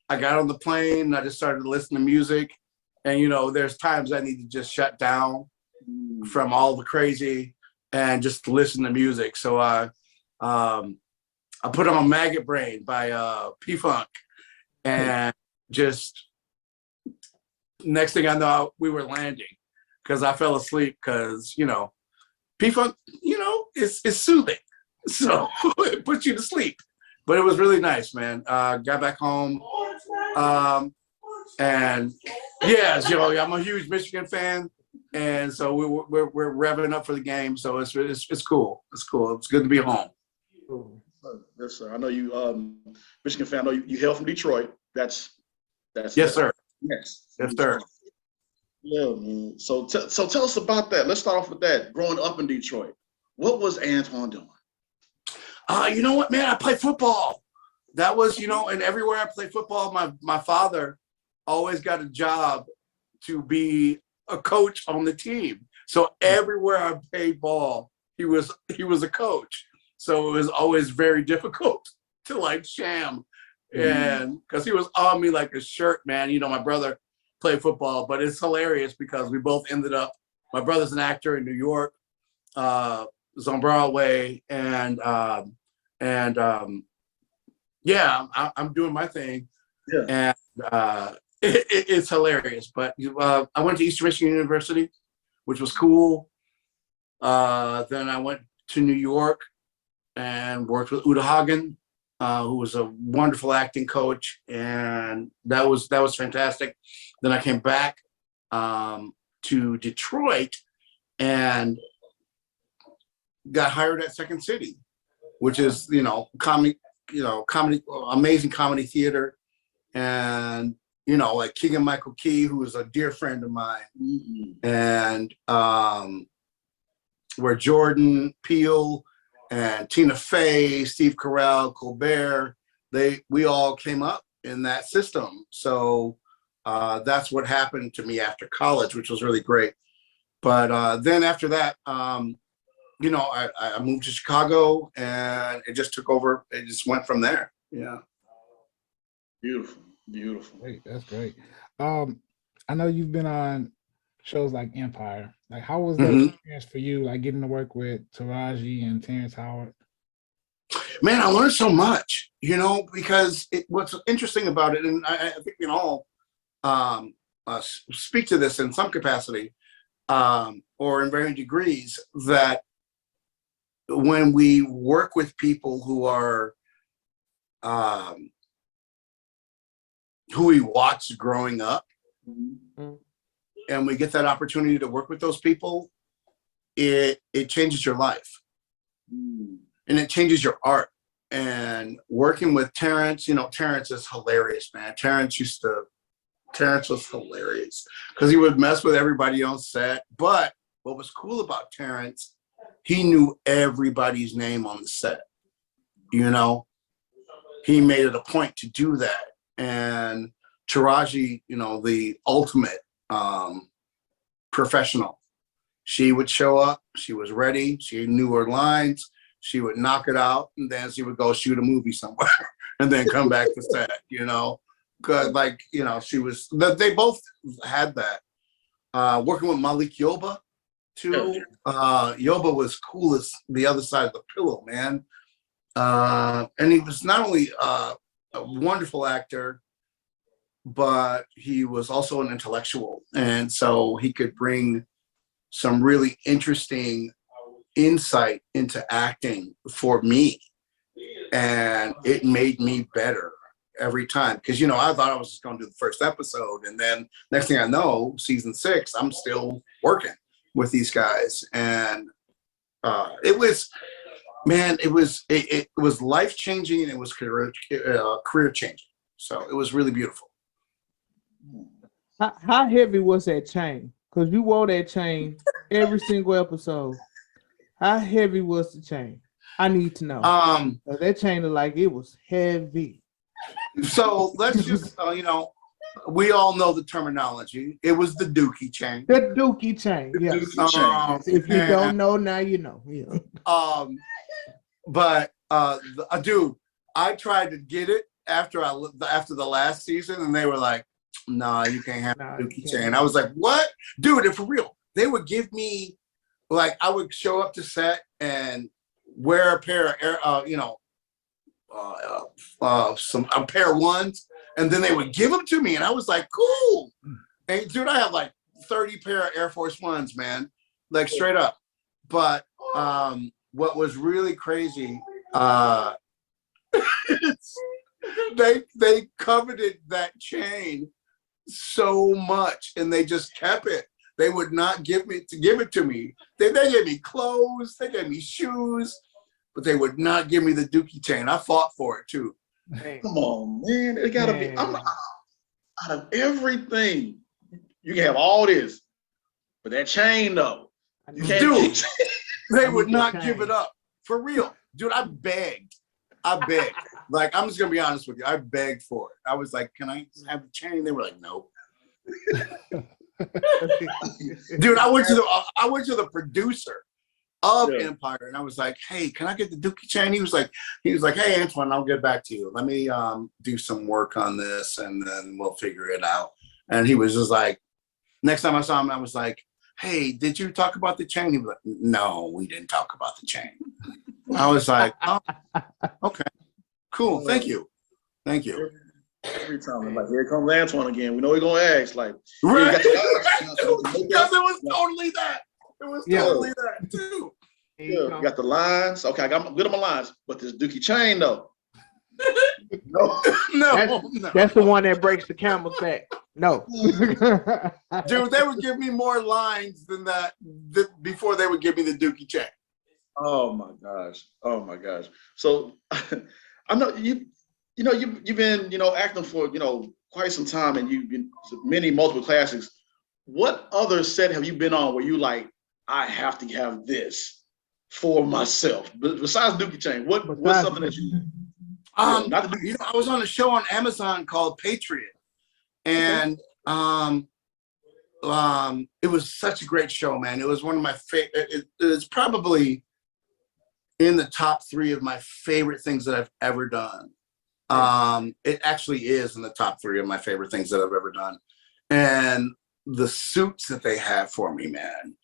I got on the plane and I just started listening to music, and there's times I need to just shut down from all the crazy and just listen to music. So I put on Maggot Brain by P-Funk, and just next thing I know, we were landing because I fell asleep because P-Funk, is soothing, so it puts you to sleep. But it was really nice, man. Got back home, and yeah, I'm a huge Michigan fan, and so we're revving up for the game. So it's cool. It's cool. It's good to be home. Yes, sir. I know you, Michigan fan. I know you hail from Detroit. That's Yes, sir. Yes, sir. Yeah, man. So tell us about that. Let's start off with that. Growing up in Detroit, what was Antoine doing? You know what, man? I played football. That was, and everywhere I played football, my father always got a job to be a coach on the team. So everywhere I played ball, he was a coach. So it was always very difficult to sham, and because he was on me like a shirt, man. My brother played football, but it's hilarious because we both ended up. My brother's an actor in New York. Was on Broadway, and yeah, I'm doing my thing, and it's hilarious. But I went to Eastern Michigan University, which was cool. Then I went to New York and worked with Uta Hagen, who was a wonderful acting coach, and that was fantastic. Then I came back to Detroit and got hired at Second City, which is comedy, amazing comedy theater, and like Keegan Michael Key, who is a dear friend of mine, and where Jordan Peele and Tina Fey, Steve Carell, Colbert, we all came up in that system. So that's what happened to me after college, which was really great. But then after that, I moved to Chicago, and it just took over. It just went from there. Yeah. Beautiful. Great, that's great. I know you've been on shows like Empire. Like, how was that experience for you? Like getting to work with Taraji and Terrence Howard. Man, I learned so much. Because what's interesting about it, and I think we can all speak to this in some capacity, or in varying degrees, that when we work with people who are who we watched growing up, and we get that opportunity to work with those people, it changes your life, and it changes your art. And working with Terrence, Terrence is hilarious, man. Terrence was hilarious because he would mess with everybody on set. But what was cool about Terrence, he knew everybody's name on the set. He made it a point to do that. And Taraji, the ultimate professional. She would show up, she was ready, she knew her lines, she would knock it out, and then she would go shoot a movie somewhere and then come back to set, you know, because like, you know, they both had that. Working with Malik Yoba too. Yoba was cool as the other side of the pillow, man. And he was not only a wonderful actor, but he was also an intellectual. And so he could bring some really interesting insight into acting for me. And it made me better every time. Because, you know, I thought I was just going to do the first episode. And then next thing I know, season 6, I'm still working with these guys. And it was, man, it was life-changing, and it was career-changing. So it was really beautiful. How heavy was that chain? Because you wore that chain every single episode. How heavy was the chain? I need to know. That chain looked like it was heavy. So let's just, you know, we all know the terminology. It was the Dookie chain. The Dookie chain, yes. If you don't know, now you know. Yeah. But dude, I tried to get it after the last season, and they were like, "Nah, you can't have the Dookie chain." I was like, "What, dude?" And for real, they would give me, like, I would show up to set and wear a pair of a pair of ones, and then they would give them to me, and I was like, "Cool." And dude, I have like 30 pair of Air Force Ones, man, like straight up. But what was really crazy, they coveted that chain so much, and they just kept it. They would not give it to me. They gave me clothes, they gave me shoes, but they would not give me the Dookie chain. I fought for it too. Come on, man. It gotta be. Out of everything, you can have all this, but that chain though, you can't. Dude, they would not give it up. For real. Dude, I begged. Like, I'm just gonna be honest with you. I begged for it. I was like, "Can I have the chain?" They were like, "No." Dude, I went to the producer of Empire, and I was like, "Hey, can I get the Dookie chain?" He was like, "Hey, Antoine, I'll get back to you. Let me do some work on this, and then we'll figure it out." And he was just like, next time I saw him, I was like, "Hey, did you talk about the chain?" He was like, "No, we didn't talk about the chain." I was like, "Oh, okay, cool. Thank you." Every time, I'm like, "Here comes Antoine again. We know he's gonna ask." Like, right? Because it was totally that. It was totally that too. Yeah, you got the lines. Okay, I got good on my lines, but this Dookie chain though. No. That's the one that breaks the camel's back. No. Dude, they would give me more lines than that before they would give me the Dookie chain. Oh my gosh. So I know you've been, acting for, quite some time, and you've been multiple classics. What other set have you been on where you like, I have to have this for myself? But besides Dookie chain, what's something that you I was on a show on Amazon called Patriot, and it was such a great show, man. It was one of my favorite. It's probably in the top 3 of my favorite things that I've ever done. It actually is in the top 3 of my favorite things that I've ever done. And the suits that they had for me, man.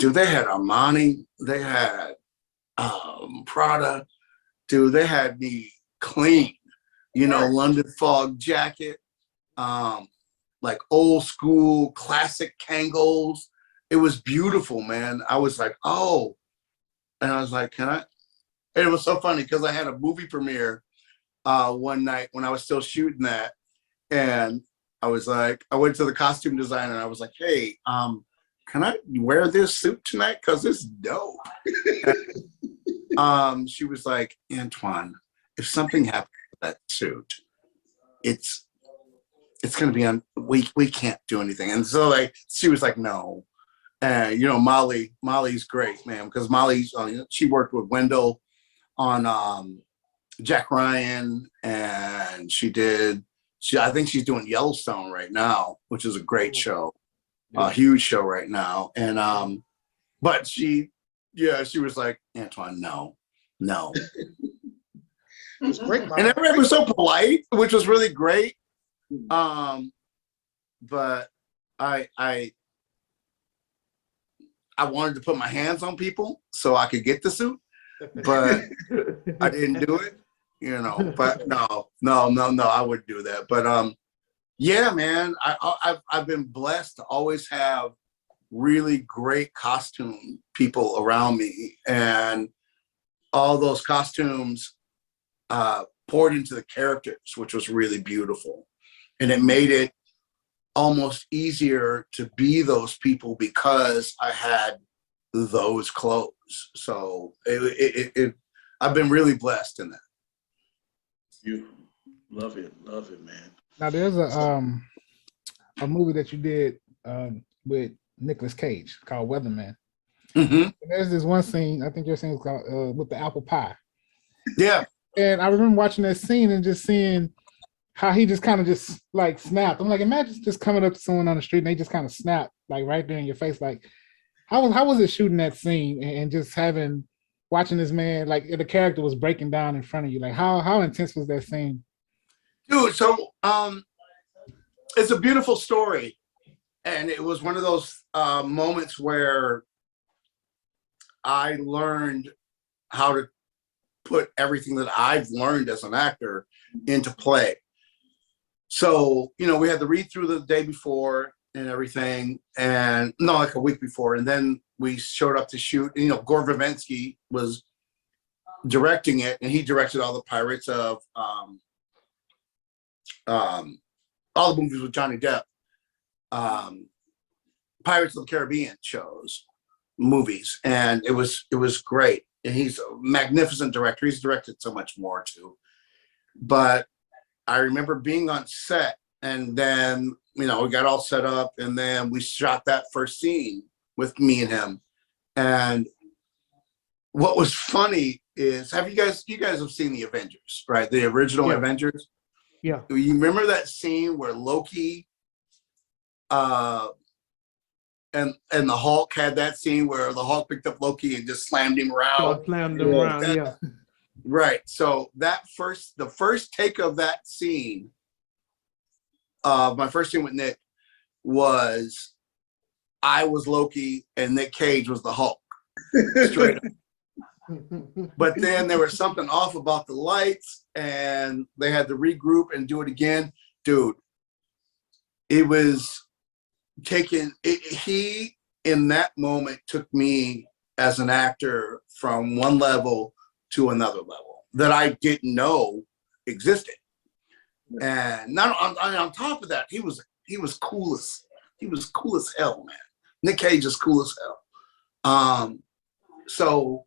Dude, they had Armani, they had Prada. Dude, they had me clean, London Fog jacket, like old school classic Kangol. It was beautiful, man. I was like, oh, and I was like, can I? And it was so funny because I had a movie premiere one night when I was still shooting that, and I was like, I went to the costume designer and I was like, hey, can I wear this suit tonight? Because it's dope. She was like, Antoine, if something happens to that suit, it's gonna be on. We can't do anything. And so she was like, no. And Molly's great, man, because Molly's she worked with Wendell on Jack Ryan, and I think she's doing Yellowstone right now, which is a great show. a huge show right now. And but she was like, Antoine, no. It was great. And everybody was so polite, which was really great. But I wanted to put my hands on people so I could get the suit, but I didn't do it, but no, I wouldn't do that. But yeah, man, I've been blessed to always have really great costume people around me, and all those costumes poured into the characters, which was really beautiful. And it made it almost easier to be those people because I had those clothes. So I've been really blessed in that. You love it, man. Now there's a movie that you did with Nicolas Cage called Weatherman. Mm-hmm. There's this one scene, I think your scene is called with the apple pie. Yeah. And I remember watching that scene and just seeing how he just kind of just like snapped. I'm like, imagine just coming up to someone on the street and they just kind of snap like right there in your face. Like, how was it shooting that scene and just watching this man, like the character was breaking down in front of you? Like how intense was that scene? Dude, so it's a beautiful story. And it was one of those moments where I learned how to put everything that I've learned as an actor into play. So, we had the read through the day before and everything, and no, like a week before. And then we showed up to shoot. And, Gore Verbinski was directing it, and he directed all the Pirates of all the movies with Johnny Depp, Pirates of the Caribbean movies, and it was great. And he's a magnificent director. He's directed so much more too. But I remember being on set, and then we got all set up, and then we shot that first scene with me and him. And what was funny is, you guys have seen the Avengers, right? The original Avengers. Yeah. You remember that scene where Loki and the Hulk had that scene where the Hulk picked up Loki and just slammed him around. Yeah. Right. So the first take of that scene, my first scene with Nick, was I was Loki and Nick Cage was the Hulk. Straight up. But then there was something off about the lights, and they had to regroup and do it again. Dude, it was he in that moment took me as an actor from one level to another level that I didn't know existed. And not on top of that, he was cool as hell, man. Nick Cage is cool as hell. So,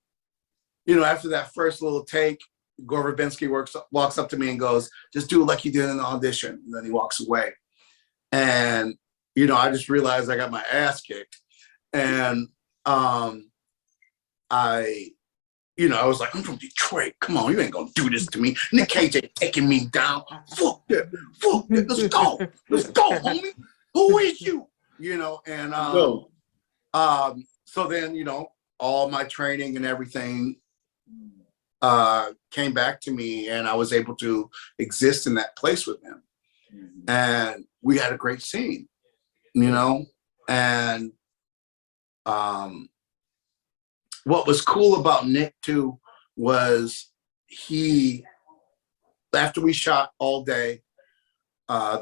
after that first little take, Gore Verbinski walks up to me and goes, just do it like you did in the audition. And then he walks away. And I just realized I got my ass kicked. And I was like, I'm from Detroit. Come on, you ain't gonna do this to me. Nick Cage ain't taking me down. Fuck that. Let's go, homie. Who is you? And so then, all my training and everything came back to me, and I was able to exist in that place with him. And we had a great scene. And what was cool about Nick too was after we shot all day,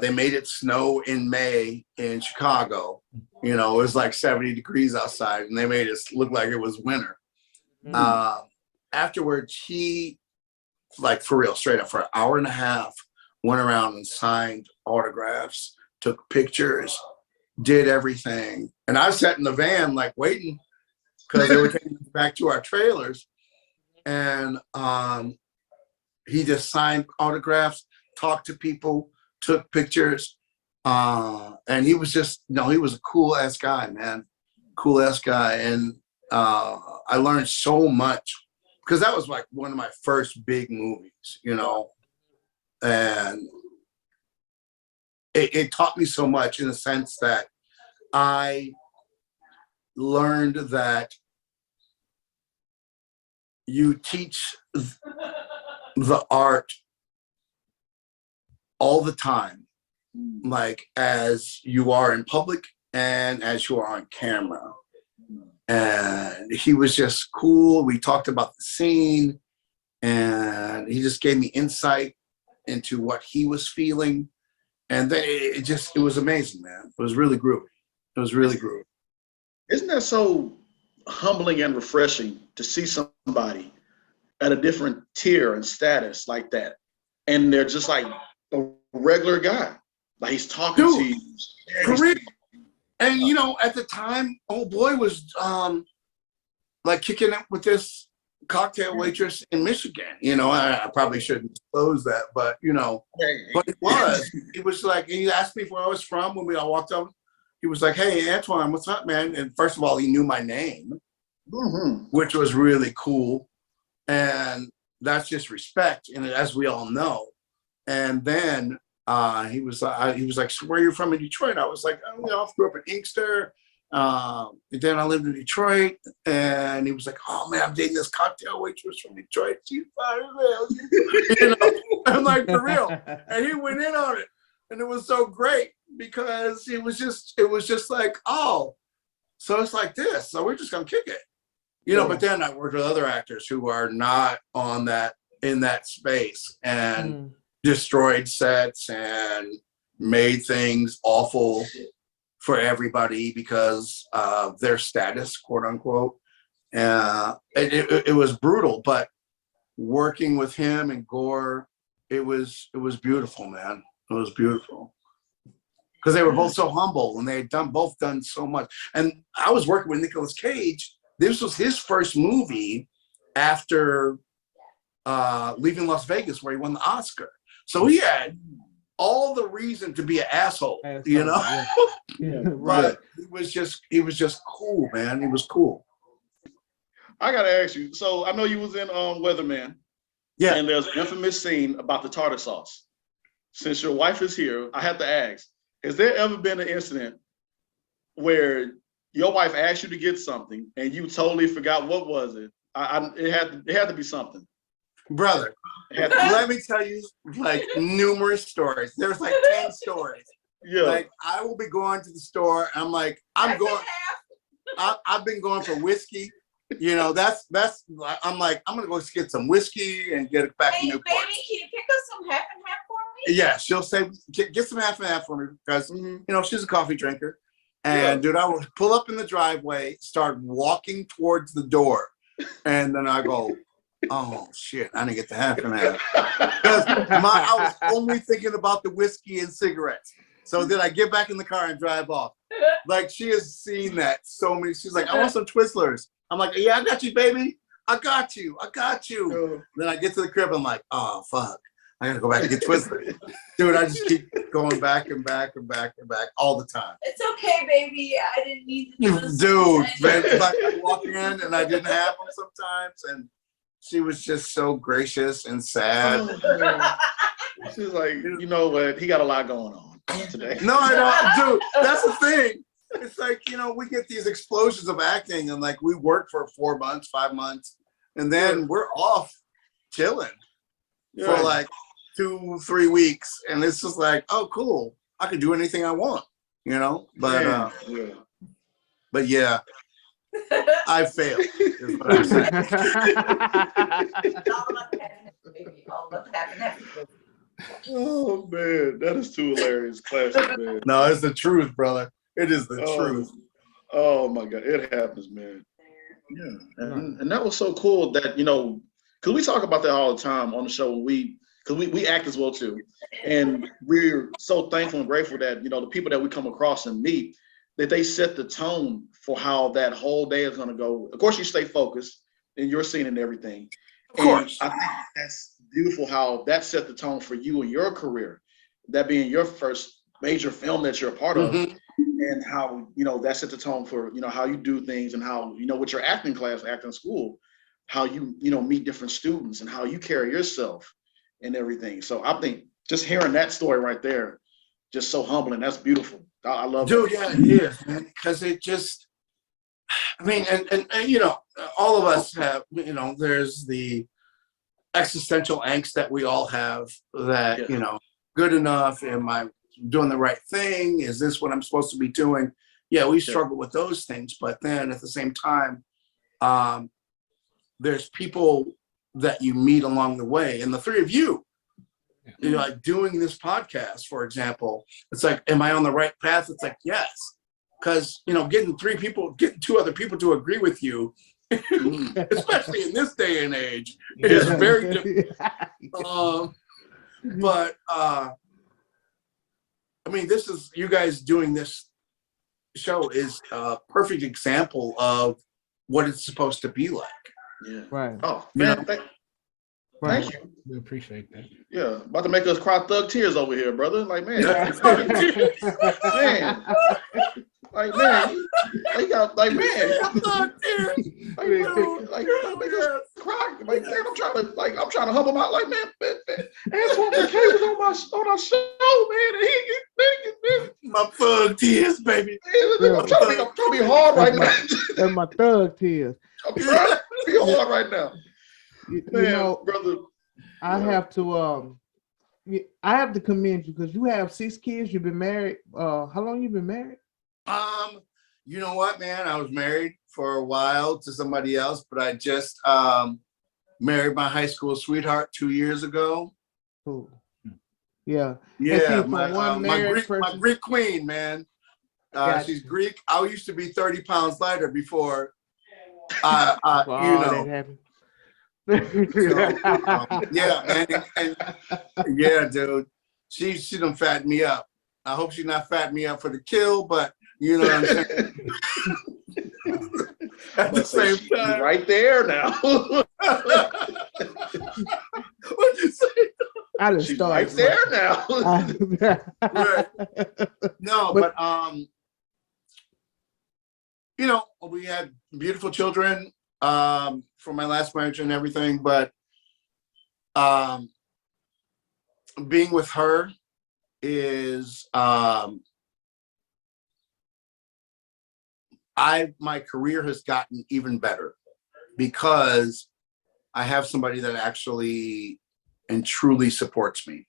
they made it snow in May in Chicago. It was like 70 degrees outside, and they made it look like it was winter. Afterwards, he, like for real, straight up, for an hour and a half, went around and signed autographs, took pictures, did everything. And I sat in the van like waiting because they were taking us back to our trailers. And he just signed autographs, talked to people, took pictures. And he was just, he was a cool ass guy, man. Cool ass guy. And I learned so much because that was like one of my first big movies, and it taught me so much in the sense that I learned that you teach the art all the time, like as you are in public and as you are on camera. And he was just cool. We talked about the scene, and he just gave me insight into what he was feeling. And then it was amazing, man. It was really groovy. It was really groovy. Isn't that so humbling and refreshing to see somebody at a different tier and status like that, and they're just like a regular guy, like he's talking to you. Correct. And you know, at the time, old boy was like kicking it with this cocktail waitress in Michigan. You know, I probably shouldn't disclose that, but you know, but it was like, he asked me where I was from when we all walked up. He was like, "Hey, Antoine, what's up, man?" And first of all, he knew my name, which was really cool. And that's just respect, and as we all know. And then he was like, "So where are you from in Detroit?" I was like, "Oh, you know, I grew up in Inkster. Then I lived in Detroit." And he was like, "Oh man, I'm dating this cocktail waitress from Detroit. She's fine as hell." You know, I'm like, for real. And he went in on it, and it was so great because it was just like, oh, so it's like this. So we're just gonna kick it. You know, but then I worked with other actors who are not on that, in that space, and destroyed sets and made things awful for everybody because of their status, quote unquote. It was brutal, but working with him and Gore, it was beautiful, man. It was beautiful. Because they were both so humble, and they had both done so much. And I was working with Nicolas Cage. This was his first movie after leaving Las Vegas, where he won the Oscar. So he had all the reason to be an asshole, you know. Yeah. But he was just cool, man. He was cool. I gotta ask you. So I know you was in Weatherman. Yeah. And there's an infamous scene about the tartar sauce. Since your wife is here, I have to ask: has there ever been an incident where your wife asked you to get something and you totally forgot what was it? It had to be something. Brother, let me tell you like numerous stories. There's like 10 stories. Yeah. Like I will be going to the store. And I'm like, I've been going for whiskey. You know, I'm like, I'm gonna go get some whiskey and get it back in Newport. Baby, can you pick up some half and half for me? Yeah, she'll say, get some half and half for me because, you know, she's a coffee drinker. And dude, I will pull up in the driveway, start walking towards the door. And then I go, oh shit, I didn't get the half and half. Because I was only thinking about the whiskey and cigarettes. So then I get back in the car and drive off. Like she has seen that so many. She's like, I want some Twizzlers. I'm like, yeah, I got you, baby. I got you. Then I get to the crib. I'm like, oh fuck, I gotta go back and get Twizzlers. Dude, I just keep going back and back and back and back all the time. It's okay, baby. I didn't need the Dude, man, like I walk in and I didn't have them sometimes, and she was just so gracious and sad. Oh, she's like, you know what? He got a lot going on today. No, I don't, dude. That's the thing. It's like, you know, we get these explosions of acting, and like we work for 4 months, 5 months, and then we're off chilling for like 2-3 weeks, and it's just like, oh, cool. I can do anything I want, you know. But but yeah, I failed. Is what I'm saying. Oh man, that is too hilarious. Classic, man. No, it's the truth, brother. It is the truth. Oh my God, it happens, man. Yeah, and that was so cool that, you know, because we talk about that all the time on the show. Because we act as well too, and we're so thankful and grateful that, you know, the people that we come across and meet, that they set the tone for how that whole day is going to go. Of course, you stay focused in your scene and everything. Of course. And I think that's beautiful how that set the tone for you and your career, that being your first major film that you're a part of, and how, you know, that set the tone for, you know, how you do things, and how, you know, with your acting class, acting school, how you know, meet different students and how you carry yourself and everything. So I think just hearing that story right there, just so humbling. That's beautiful. I love Dude, that. yeah, it is, man. Because it just, I mean, and all of us have, there's the existential angst that we all have that, good enough. Am I doing the right thing? Is this what I'm supposed to be doing? Yeah, we struggle with those things. But then at the same time, there's people that you meet along the way. And the three of you, like doing this podcast, for example, it's like, am I on the right path? It's like, yes. Because, getting two other people to agree with you, especially in this day and age, is very difficult. But I mean, you guys doing this show is a perfect example of what it's supposed to be like. Yeah. Right. Oh, man, thank you. We appreciate that. Yeah, about to make us cry thug tears over here, brother. Like, man, man, like, man, you got, like, man, thug tears. Like, make us cry. Like, man, I'm trying to help him out. Like, man, Antoine Mckay was on our show, man, and he my thug tears, baby. I'm trying to be hard right now. That's my thug tears. I'm trying to be hard right now. Man, brother. I have to commend you because you have 6 kids. You've been married. How long you been married? You know what, man? I was married for a while to somebody else, but I just married my high school sweetheart 2 years ago. Cool. Yeah. Yeah, my Greek queen, man. Gotcha. She's Greek. I used to be 30 pounds lighter before. That happened. Yeah, man, and yeah, dude, she done fattened me up. I hope she's not fattening me up for the kill, but you know what I'm saying. At the same time, right there now. What'd you say? I just started right there now. Right. No, but we had beautiful children. For my last marriage and everything, but being with her is my career has gotten even better because I have somebody that actually and truly supports me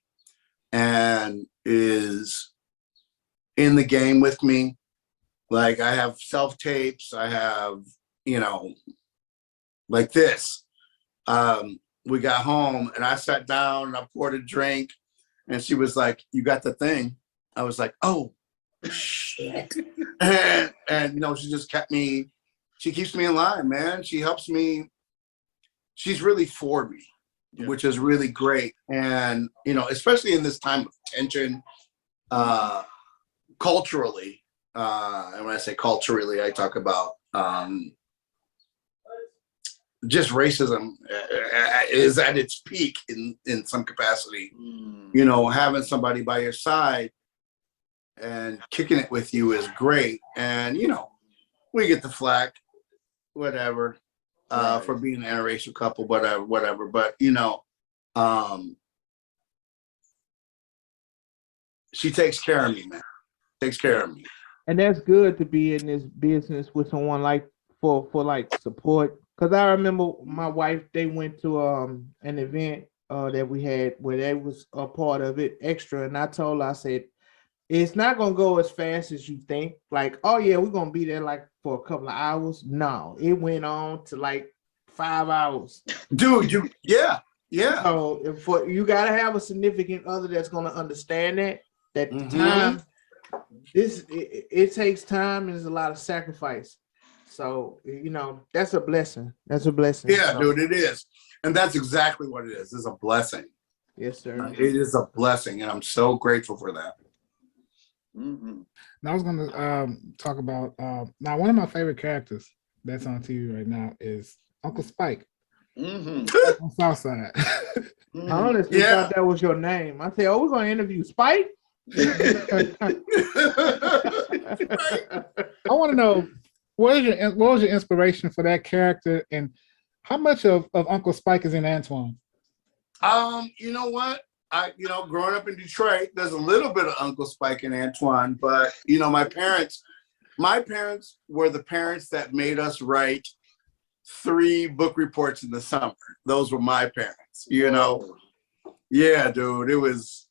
and is in the game with me. Like, I have self-tapes, I have, like this. We got home and I sat down and I poured a drink and she was like, "You got the thing?" I was like, "Oh, shit." and she just she keeps me in line, man. She helps me. She's really for me, which is really great. And, especially in this time of tension, culturally, and when I say culturally, I talk about, just racism is at its peak in some capacity. Having somebody by your side and kicking it with you is great. And, we get the flack, whatever, for being an interracial couple, whatever. But, she takes care of me, man. Takes care of me. And that's good to be in this business with someone like for like support. Because I remember my wife, they went to an event that we had where they was a part of it extra. And I told her, I said, it's not going to go as fast as you think. Like, oh, yeah, we're going to be there like for a couple of hours. No, it went on to like 5 hours. Dude, yeah. So you got to have a significant other that's going to understand that time, it takes time and there's a lot of sacrifice. So, that's a blessing. That's a blessing. Yeah, dude, it is. And that's exactly what it is. It's a blessing. Yes, sir. It is a blessing. And I'm so grateful for that. And I was going to talk about, now one of my favorite characters that's on TV right now is Uncle Spike on Southside. I honestly thought that was your name. I said, we're going to interview Spike? I want to know, what was your inspiration for that character, and how much of Uncle Spike is in Antoine? You know what? growing up in Detroit, there's a little bit of Uncle Spike and Antoine, but my parents were the parents that made us write 3 book reports in the summer. Those were my parents, Yeah, dude, it was,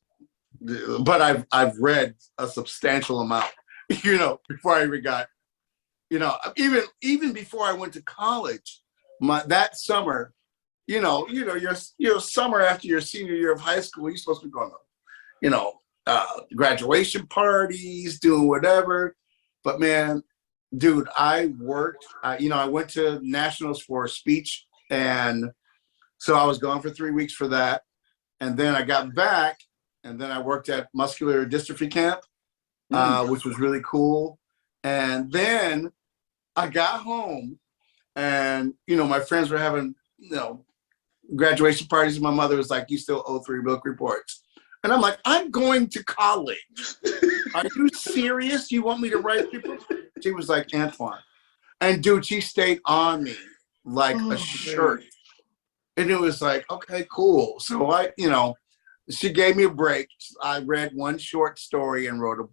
but I've read a substantial amount, before I even got, even before I went to college, that summer, your summer after your senior year of high school, you're supposed to be going to, graduation parties, doing whatever. But man, dude, I worked, I went to nationals for a speech. And so I was gone for 3 weeks for that. And then I got back and then I worked at muscular dystrophy camp, which was really cool. And then I got home and, my friends were having, graduation parties. My mother was like, you still owe 3 book reports. And I'm like, I'm going to college. Are you serious? You want me to write people? She was like, Antoine. And dude, she stayed on me like a shirt. And it was like, okay, cool. So she gave me a break. I read 1 short story and wrote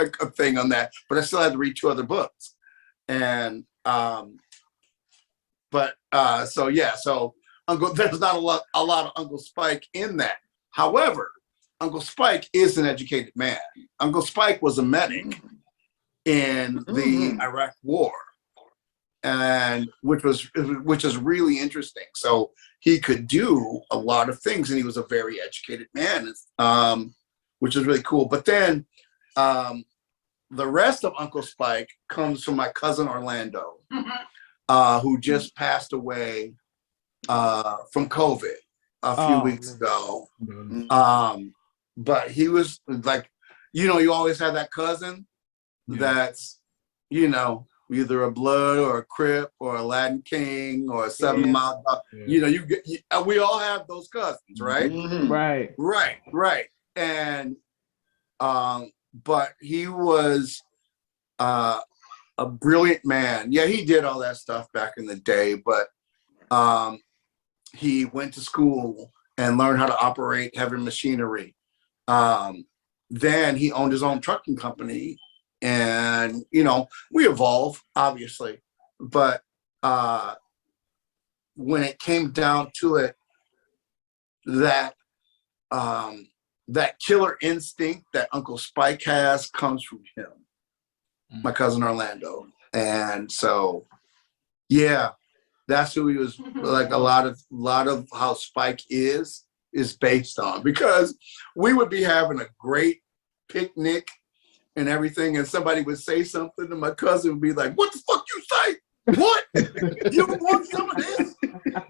a thing on that, but I still had to read 2 other books. And, so there's not a lot of Uncle Spike in that. However, Uncle Spike is an educated man. Uncle Spike was a medic in the Iraq War, and which is really interesting. So he could do a lot of things, and he was a very educated man, which is really cool. But then the rest of Uncle Spike comes from my cousin Orlando, who just passed away from COVID a few weeks ago. But he was like, you always have that cousin that's, either a Blood or a Crip or a Latin King or a 7 Mile Dog. We all have those cousins, right? Right. And but he was a brilliant man. Yeah, he did all that stuff back in the day, but he went to school and learned how to operate heavy machinery. Then he owned his own trucking company, and we evolve, obviously, but when it came down to it, that killer instinct that Uncle Spike has comes from him, my cousin Orlando. And so that's who he was. Like a lot of how Spike is based on, because we would be having a great picnic and everything, and somebody would say something, and my cousin would be like, "What the fuck you say? What? You want some of this?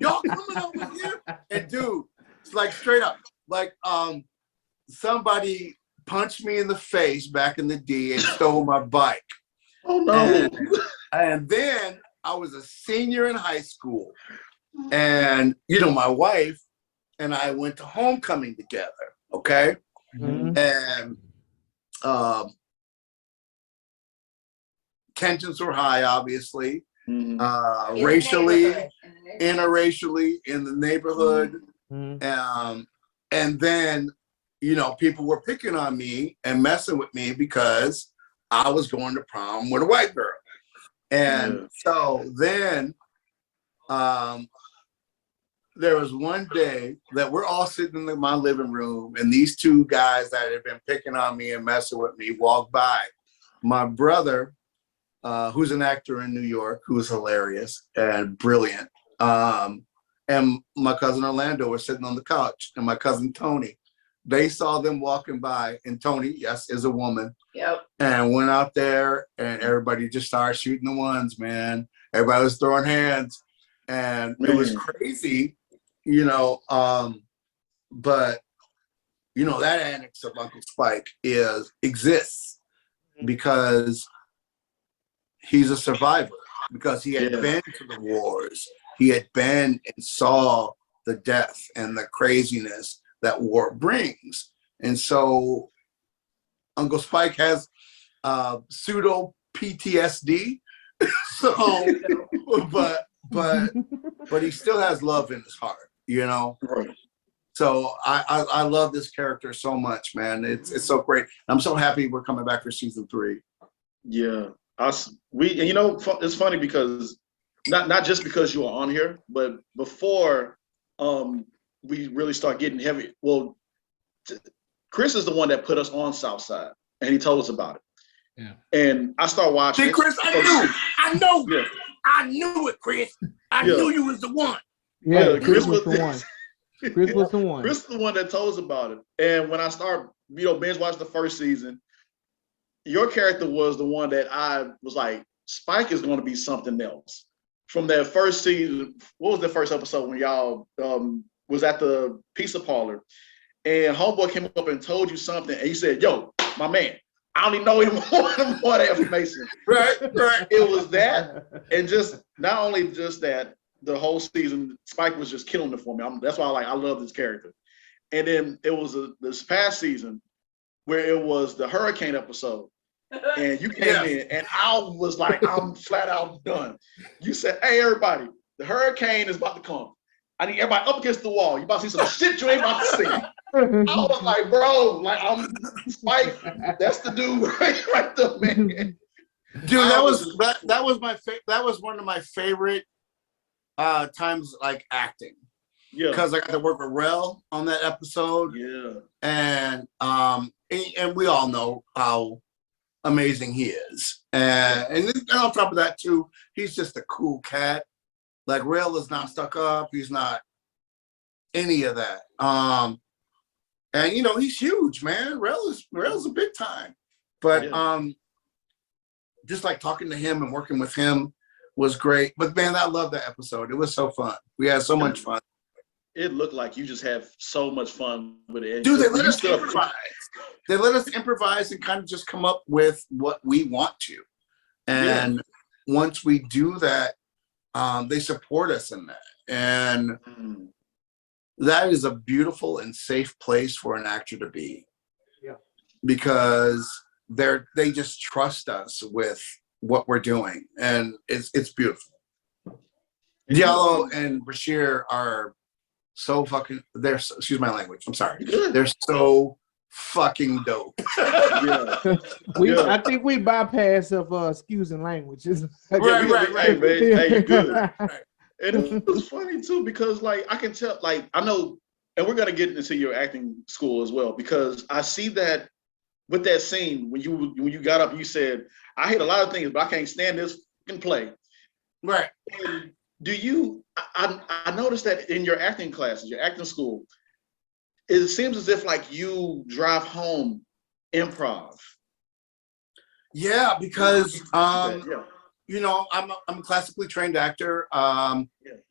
Y'all coming over here?" And dude, it's like straight up, like somebody punched me in the face back in the day and stole my bike. Oh no! And then I was a senior in high school, and my wife and I went to homecoming together. Okay, and tensions were high, obviously, racially, interracially in the neighborhood, and then people were picking on me and messing with me because I was going to prom with a white girl. And so then there was one day that we're all sitting in my living room, and these 2 guys that had been picking on me and messing with me walked by. My brother, who's an actor in New York, who is hilarious and brilliant, and my cousin Orlando were sitting on the couch, and my cousin Tony. They saw them walking by, and Tony, yes, is a woman. Yep. And went out there, and everybody just started shooting the ones, man. Everybody was throwing hands, and it was crazy, but that annex of Uncle Spike exists because he's a survivor, because he had been to the wars. He had been and saw the death and the craziness that war brings. And so Uncle Spike has pseudo PTSD. So, but he still has love in his heart, Right. So I love this character so much, man. It's so great. I'm so happy we're coming back for season 3. Yeah, and you know, it's funny because not just because you are on here, but before we really start getting heavy. Well, Chris is the one that put us on Southside, and he told us about it. Yeah. And I started watching. See, Chris, I knew it, Chris. I knew you was the one. Yeah, Chris was the one. Chris was the one. Chris is the one that told us about it. And when I started, binge watching the first season, your character was the one that I was like, Spike is going to be something else. From that first season, what was the first episode when y'all was at the pizza parlor, and homeboy came up and told you something, and you said, "Yo, my man, I don't even know him more that information." Right. It was that, and just not only just that, the whole season, Spike was just killing it for me. That's why I love this character. And then it was this past season where it was the hurricane episode, and you came in, and I was like, I'm flat out done. You said, "Hey, everybody, the hurricane is about to come. I need everybody up against the wall. You about to see some shit you ain't about to see." I was like, bro, like, I'm Spike. That's the dude right there, man. Dude, that was one of my favorite times, like, acting. Yeah, because I got to work with Rel on that episode. Yeah, and we all know how amazing he is, and on top of that too, he's just a cool cat. Like, Rel is not stuck up. He's not any of that. And you know, he's huge, man. Rel's a big time. But just like talking to him and working with him was great. But man, I love that episode. It was so fun. We had so much fun. It looked like you just have so much fun with it. Dude, they let us improvise. They let us improvise and kind of just come up with what we want to. And once we do that, they support us in that. And that is a beautiful and safe place for an actor to be. Yeah. Because they just trust us with what we're doing. And it's beautiful. Diallo and Bashir are so fucking, excuse my language, I'm sorry. They're so fucking dope. I think we bypass of excusing languages. Right. Hey, man, hey, you're good. And it was funny too, because like I can tell, like I know, and we're gonna get into your acting school as well, because I see that with that scene when you got up, you said, "I hate a lot of things, but I can't stand this fucking play." Right. And do you? I noticed that in your acting classes, your acting school, it seems as if like you drive home improv. Yeah, because you know, I'm a classically trained actor.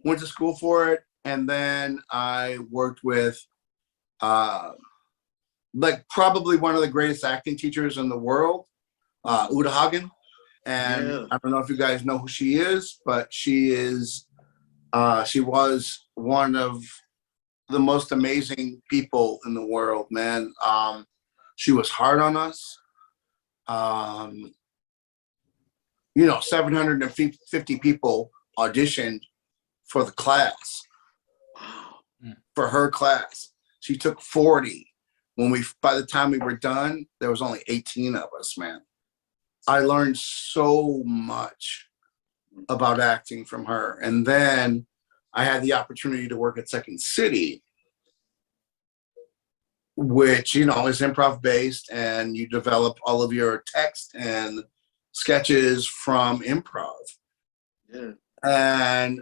Went to school for it, and then I worked with like probably one of the greatest acting teachers in the world, Uta Hagen. And I don't know if you guys know who she is, but she was one of the most amazing people in the world, man. She was hard on us. You know, 750 people auditioned for the class, for her class. She took 40. By the time we were done, there was only 18 of us, man. I learned so much about acting from her. And then I had the opportunity to work at Second City, which, you know, is improv based, and you develop all of your text and sketches from improv. Yeah. And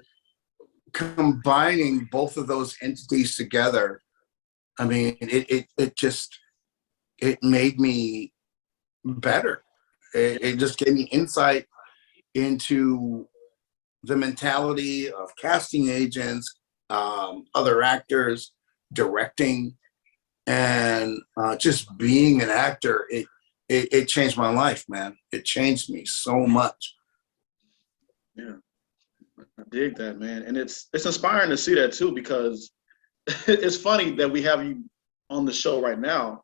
combining both of those entities together, I mean, it made me better. It just gave me insight into the mentality of casting agents, other actors, directing, and just being an actor. It changed my life, man. It changed me so much. Yeah, I dig that, man. And it's inspiring to see that too, because it's funny that we have you on the show right now,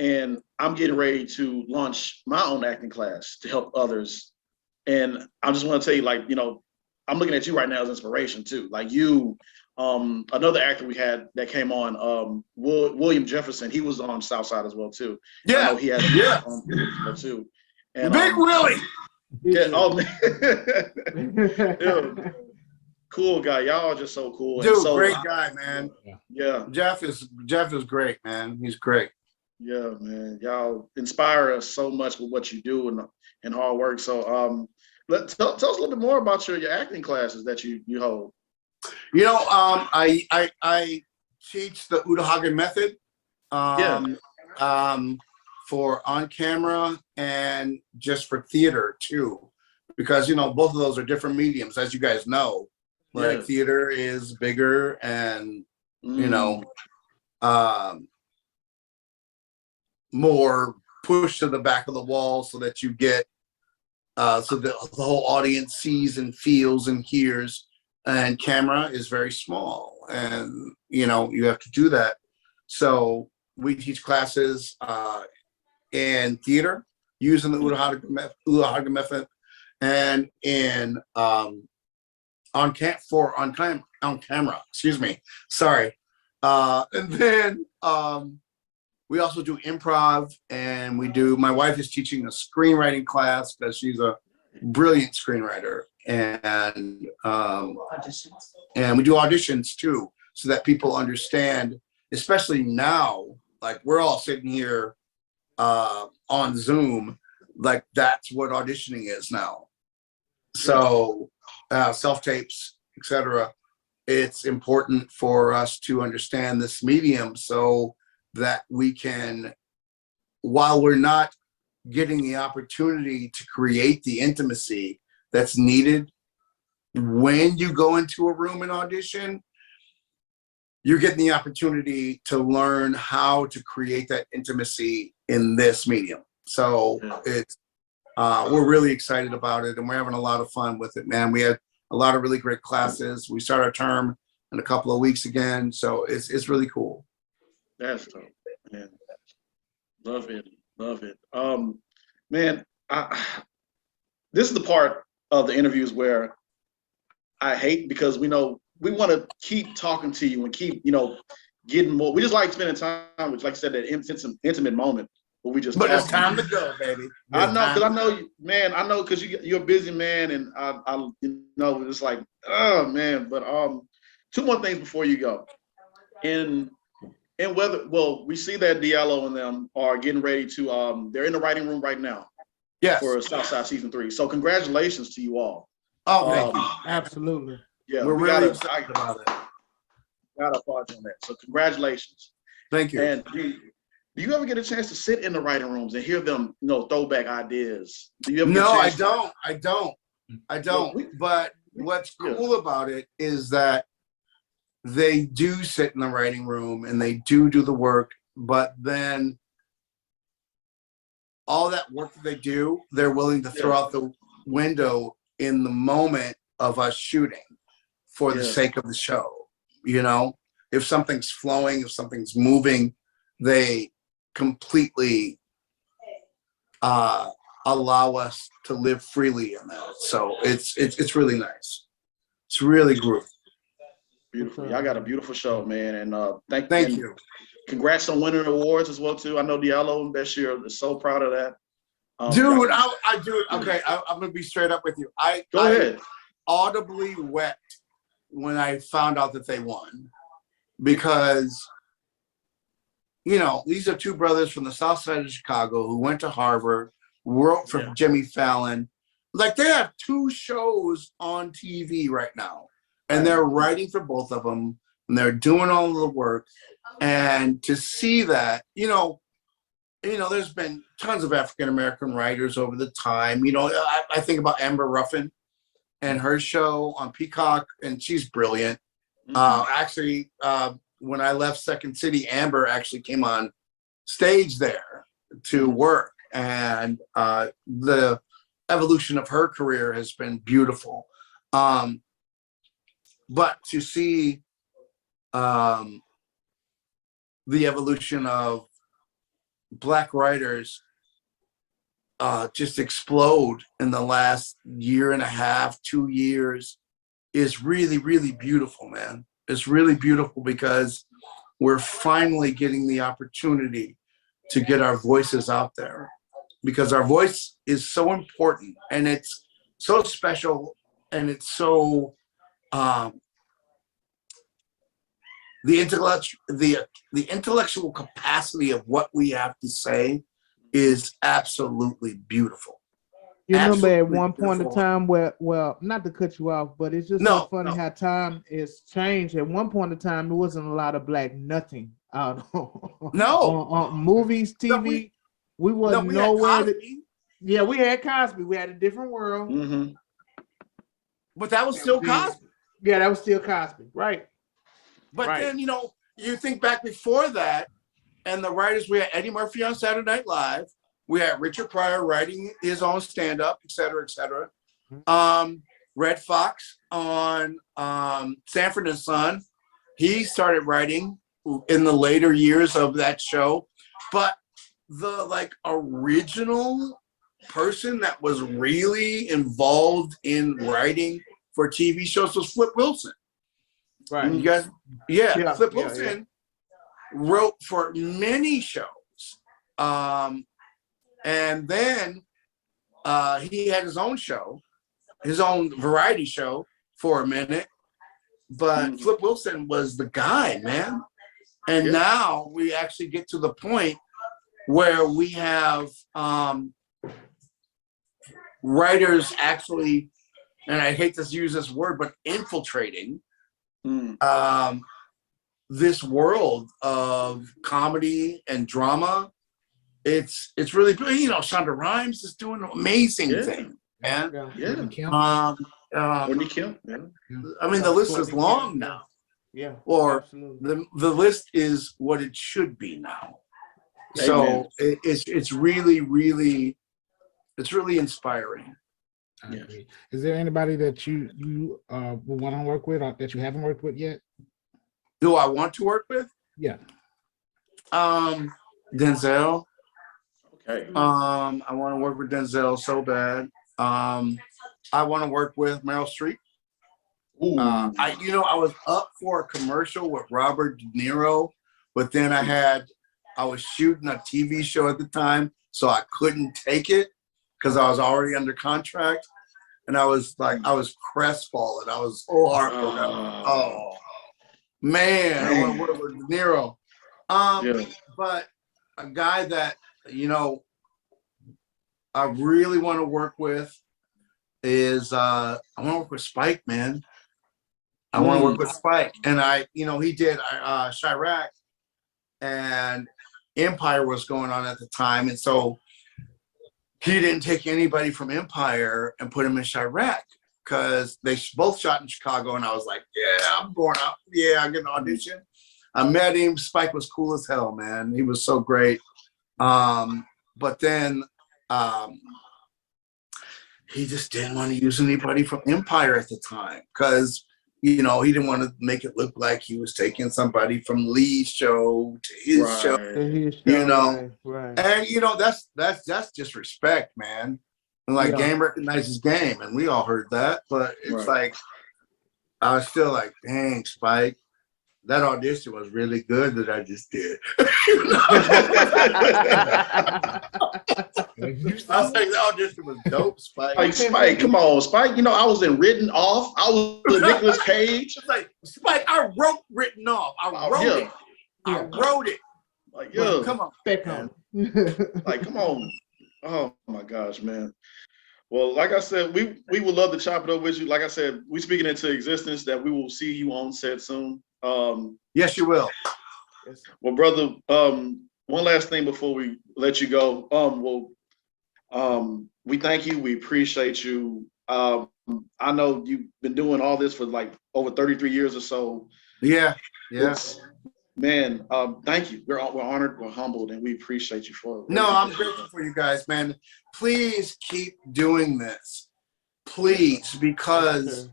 and I'm getting ready to launch my own acting class to help others. And I just want to tell you, like, you know, I'm looking at you right now as inspiration too. Like, you another actor we had that came on, William Jefferson. He was on Southside as well too. Yeah, I know he had yeah. as well too. And Big Willie. yeah, oh man, dude, cool guy. Y'all are just so cool. Dude, and so, great guy, man. Yeah, Jeff is great, man. He's great. yeah, man. Y'all inspire us so much with what you do and hard work. So tell us a little bit more about your acting classes that you hold. You know, I teach the Uta Hagen method for on camera and just for theater too, because you know both of those are different mediums, as you guys know. Like theater is bigger and you know more pushed to the back of the wall so that you get so the whole audience sees and feels and hears. And camera is very small, and you know you have to do that. So we teach classes in theater using the Uta Hagen method, and in on camera. Excuse me, sorry. And then we also do improv, and we do. My wife is teaching a screenwriting class because she's a brilliant screenwriter. And we do auditions too, so that people understand, especially now, like we're all sitting here on Zoom, like that's what auditioning is now. So self-tapes, etc. It's important for us to understand this medium so that we can, while we're not getting the opportunity to create the intimacy that's needed when you go into a room and audition, you're getting the opportunity to learn how to create that intimacy in this medium. So it's we're really excited about it, and we're having a lot of fun with it, man. We had a lot of really great classes. We start our term in a couple of weeks again, so it's really cool. That's dope, man. Love it. Man, this is the part of the interviews where I hate, because we know we want to keep talking to you and keep, getting more. We just like spending time with, like I said, that intimate moment where we just. But it's time to go, baby. I know, because I know you, man. I know because you're a busy man, and I it's like, oh man. But two more things before you go. And whether, well, we see that Diallo and them are getting ready to they're in the writing room right now. Yes. For Southside season 3. So congratulations to you all. Oh, thank you. Absolutely. Yeah, we're really excited about it. Gotta applaud you on that. So congratulations. Thank you. And do you ever get a chance to sit in the writing rooms and hear them, throwback ideas? Do you ever? No, I don't. But what's cool about it is that they do sit in the writing room and they do the work, but then all that work that they do, they're willing to throw out the window in the moment of us shooting for the sake of the show. If something's flowing, if something's moving, they completely allow us to live freely in that. So it's really nice. It's really groovy. Beautiful. Y'all got a beautiful show, man. And thank you. Congrats on winning awards as well too. I know Diallo and Bashir are so proud of that. Dude, I do it. Okay, I'm gonna be straight up with you. Go ahead. Audibly wept when I found out that they won, because these are two brothers from the South Side of Chicago who went to Harvard, wrote for Jimmy Fallon. Like, they have 2 shows on TV right now, and they're writing for both of them, and they're doing all of the work. And to see that, there's been tons of African-American writers over the time. I think about Amber Ruffin and her show on Peacock, and she's brilliant. Actually, when I left Second City, Amber actually came on stage there to work, and the evolution of her career has been beautiful. But to see the evolution of Black writers just explode in the last 1.5 years, 2 years is really, really beautiful, man. It's really beautiful because we're finally getting the opportunity to get our voices out there, because our voice is so important and it's so special, and it's so the intellectual capacity of what we have to say is absolutely beautiful. You remember at Absolutely one point in beautiful. time where, well, not to cut you off, but it's just so funny how time is changed. At one point in time, there wasn't a lot of black nothing out on movies, TV. We wasn't nowhere. Yeah, we had Cosby. We had a different world. Mm-hmm. But that was still Cosby. Yeah, that was still Cosby, right? But then, you know, you think back before that, and the writers, we had Eddie Murphy on Saturday Night Live. We had Richard Pryor writing his own stand-up, et cetera, et cetera. Red Fox on Sanford and Son. He started writing in the later years of that show. But the like original person that was really involved in writing for TV shows was Flip Wilson. Right. You guys, Flip Wilson wrote for many shows. And then he had his own show, his own variety show for a minute. But Flip Wilson was the guy, man. And now we actually get to the point where we have writers actually, and I hate to use this word, but infiltrating this world of comedy and drama. It's really, you know, Shonda Rhimes is doing an amazing thing, man. Whitney Kemp. I mean, the list is long now. Yeah. Or absolutely. the list is what it should be now. So it's really, really, it's really inspiring. I agree. Is there anybody that you will want to work with or that you haven't worked with yet? Do I want to work with? Yeah. Denzel. Okay. I want to work with Denzel so bad. I want to work with Meryl Streep. I was up for a commercial with Robert De Niro, but then I was shooting a TV show at the time, so I couldn't take it because I was already under contract, and I was crestfallen. I was so heartbroken. Oh man, I want to work with De Niro. But a guy that, you know, I really want to work with is I want to work with Spike, man. I want to work with Spike. And he did Chirac, and Empire was going on at the time. And so he didn't take anybody from Empire and put him in Chirac because they both shot in Chicago. And I was like, yeah, I'm going out. Yeah, I get an audition. I met him. Spike was cool as hell, man. He was so great. But then he just didn't want to use anybody from Empire at the time because, you know, he didn't want to make it look like he was taking somebody from Lee's show to his show, you know. Right. And, you know, that's disrespect, man. And like game recognizes game, and we all heard that. But it's like, I was still like, dang, Spike, that audition was really good that I just did. I was like, the audition was dope, Spike. Like, Spike, come on, Spike. You know, I was in Written Off. I was with Nicolas Cage. It's like, Spike, I wrote Written Off. I wrote it. I wrote it. Like, yo, come on. Like, come on. Oh my gosh, man. Well, like I said, we would love to chop it up with you. Like I said, we speaking into existence that we will see you on set soon. Yes, you will. Well, brother, one last thing before we let you go. We thank you. We appreciate you. I know you've been doing all this for like over 33 years or so. Yeah. Man, thank you. We're honored, we're humbled, and we appreciate you for it. No, I'm grateful for you guys, man. Please keep doing this. Please, because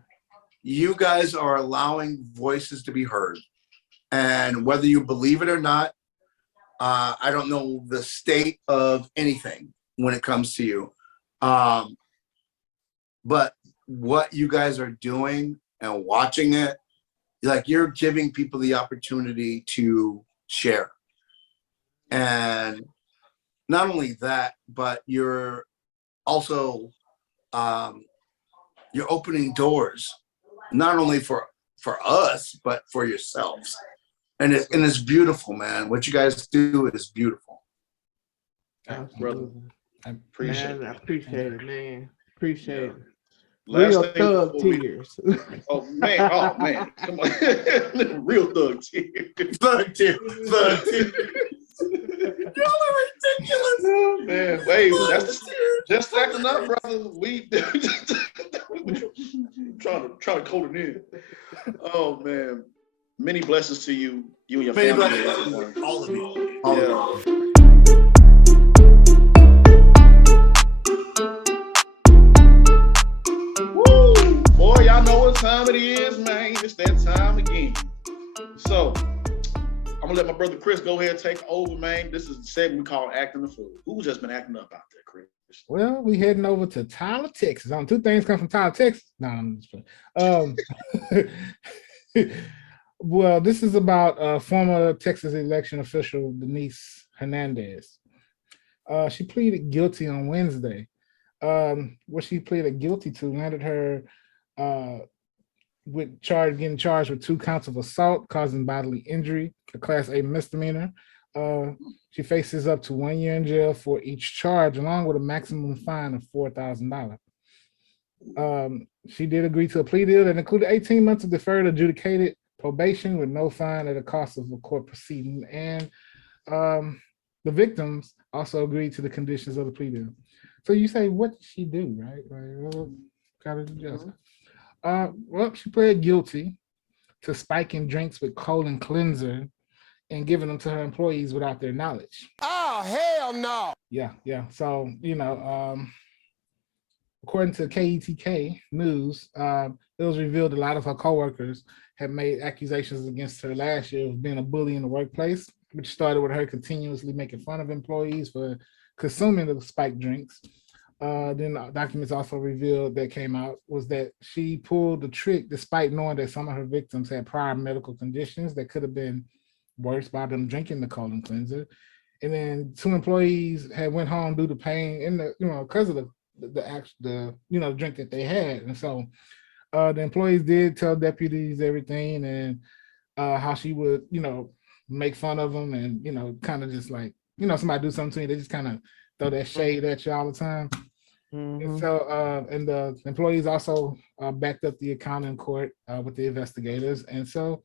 you guys are allowing voices to be heard. And whether you believe it or not, I don't know the state of anything when it comes to you. But what you guys are doing and watching it Like you're giving people the opportunity to share. And not only that, but you're also you're opening doors, not only for us, but for yourselves. And it's beautiful, man. What you guys do is beautiful. Brother, I appreciate I appreciate it, man. Appreciate it. Last Real thing thug tears. Oh man, come on. Real thug tears. Thug tears. Y'all are ridiculous. Oh, man, wait, that's just acting up, brother. We trying to code it in. Oh man. Many blessings to you and your Many family. blessings, all of you. Woo! Boy, y'all know what time it is, man. It's that time again. So, I'm gonna let my brother Chris go ahead and take over, man. This is the segment we call Acting the Fool. Who's just been acting up out there, Chris? Well, we heading over to Tyler, Texas. Two things come from Tyler, Texas. No, I'm just playing. Well, this is about former Texas election official Denise Hernandez. She pleaded guilty on Wednesday. What she pleaded guilty to landed her getting charged with 2 counts of assault causing bodily injury, a Class A misdemeanor. She faces up to 1 year in jail for each charge, along with a maximum fine of $4,000. She did agree to a plea deal that included 18 months of deferred adjudicated probation with no fine at the cost of a court proceeding. And the victims also agreed to the conditions of the plea deal. So you say, what did she do, right? Well, she pled guilty to spiking drinks with colon cleanser and giving them to her employees without their knowledge. Oh, hell no. Yeah. So, according to KETK News, it was revealed a lot of her coworkers had made accusations against her last year of being a bully in the workplace, which started with her continuously making fun of employees for consuming the spiked drinks. Then the documents also revealed that came out was that she pulled the trick despite knowing that some of her victims had prior medical conditions that could have been worse by them drinking the colon cleanser. And then 2 employees had went home due to pain in the, because of the drink that they had. And so the employees did tell deputies everything and how she would, make fun of them and, kind of just like, somebody do something to you, they just kind of throw that shade at you all the time. Mm-hmm. And so, and the employees also backed up the account in court with the investigators. And so,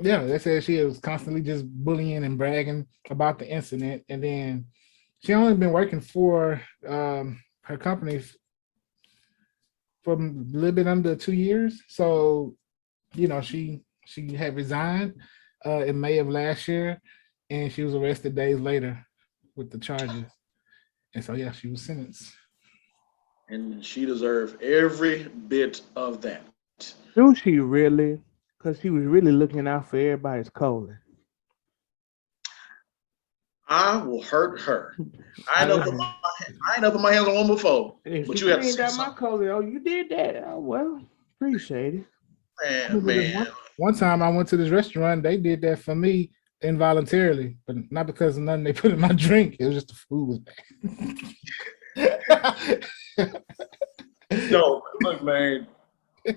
they said she was constantly just bullying and bragging about the incident. And then she only been working for her company for a little bit under 2 years. So, she had resigned in May of last year, and she was arrested days later with the charges. And so, she was sentenced. And she deserved every bit of that. Do she really? Because she was really looking out for everybody's colon. I will hurt her. I ain't put my hands on one before. But you have to got my colon. Oh, you did that. Oh, well, appreciate it. Man. One time I went to this restaurant, they did that for me involuntarily, but not because of nothing they put in my drink. It was just the food was bad. No, look, man. I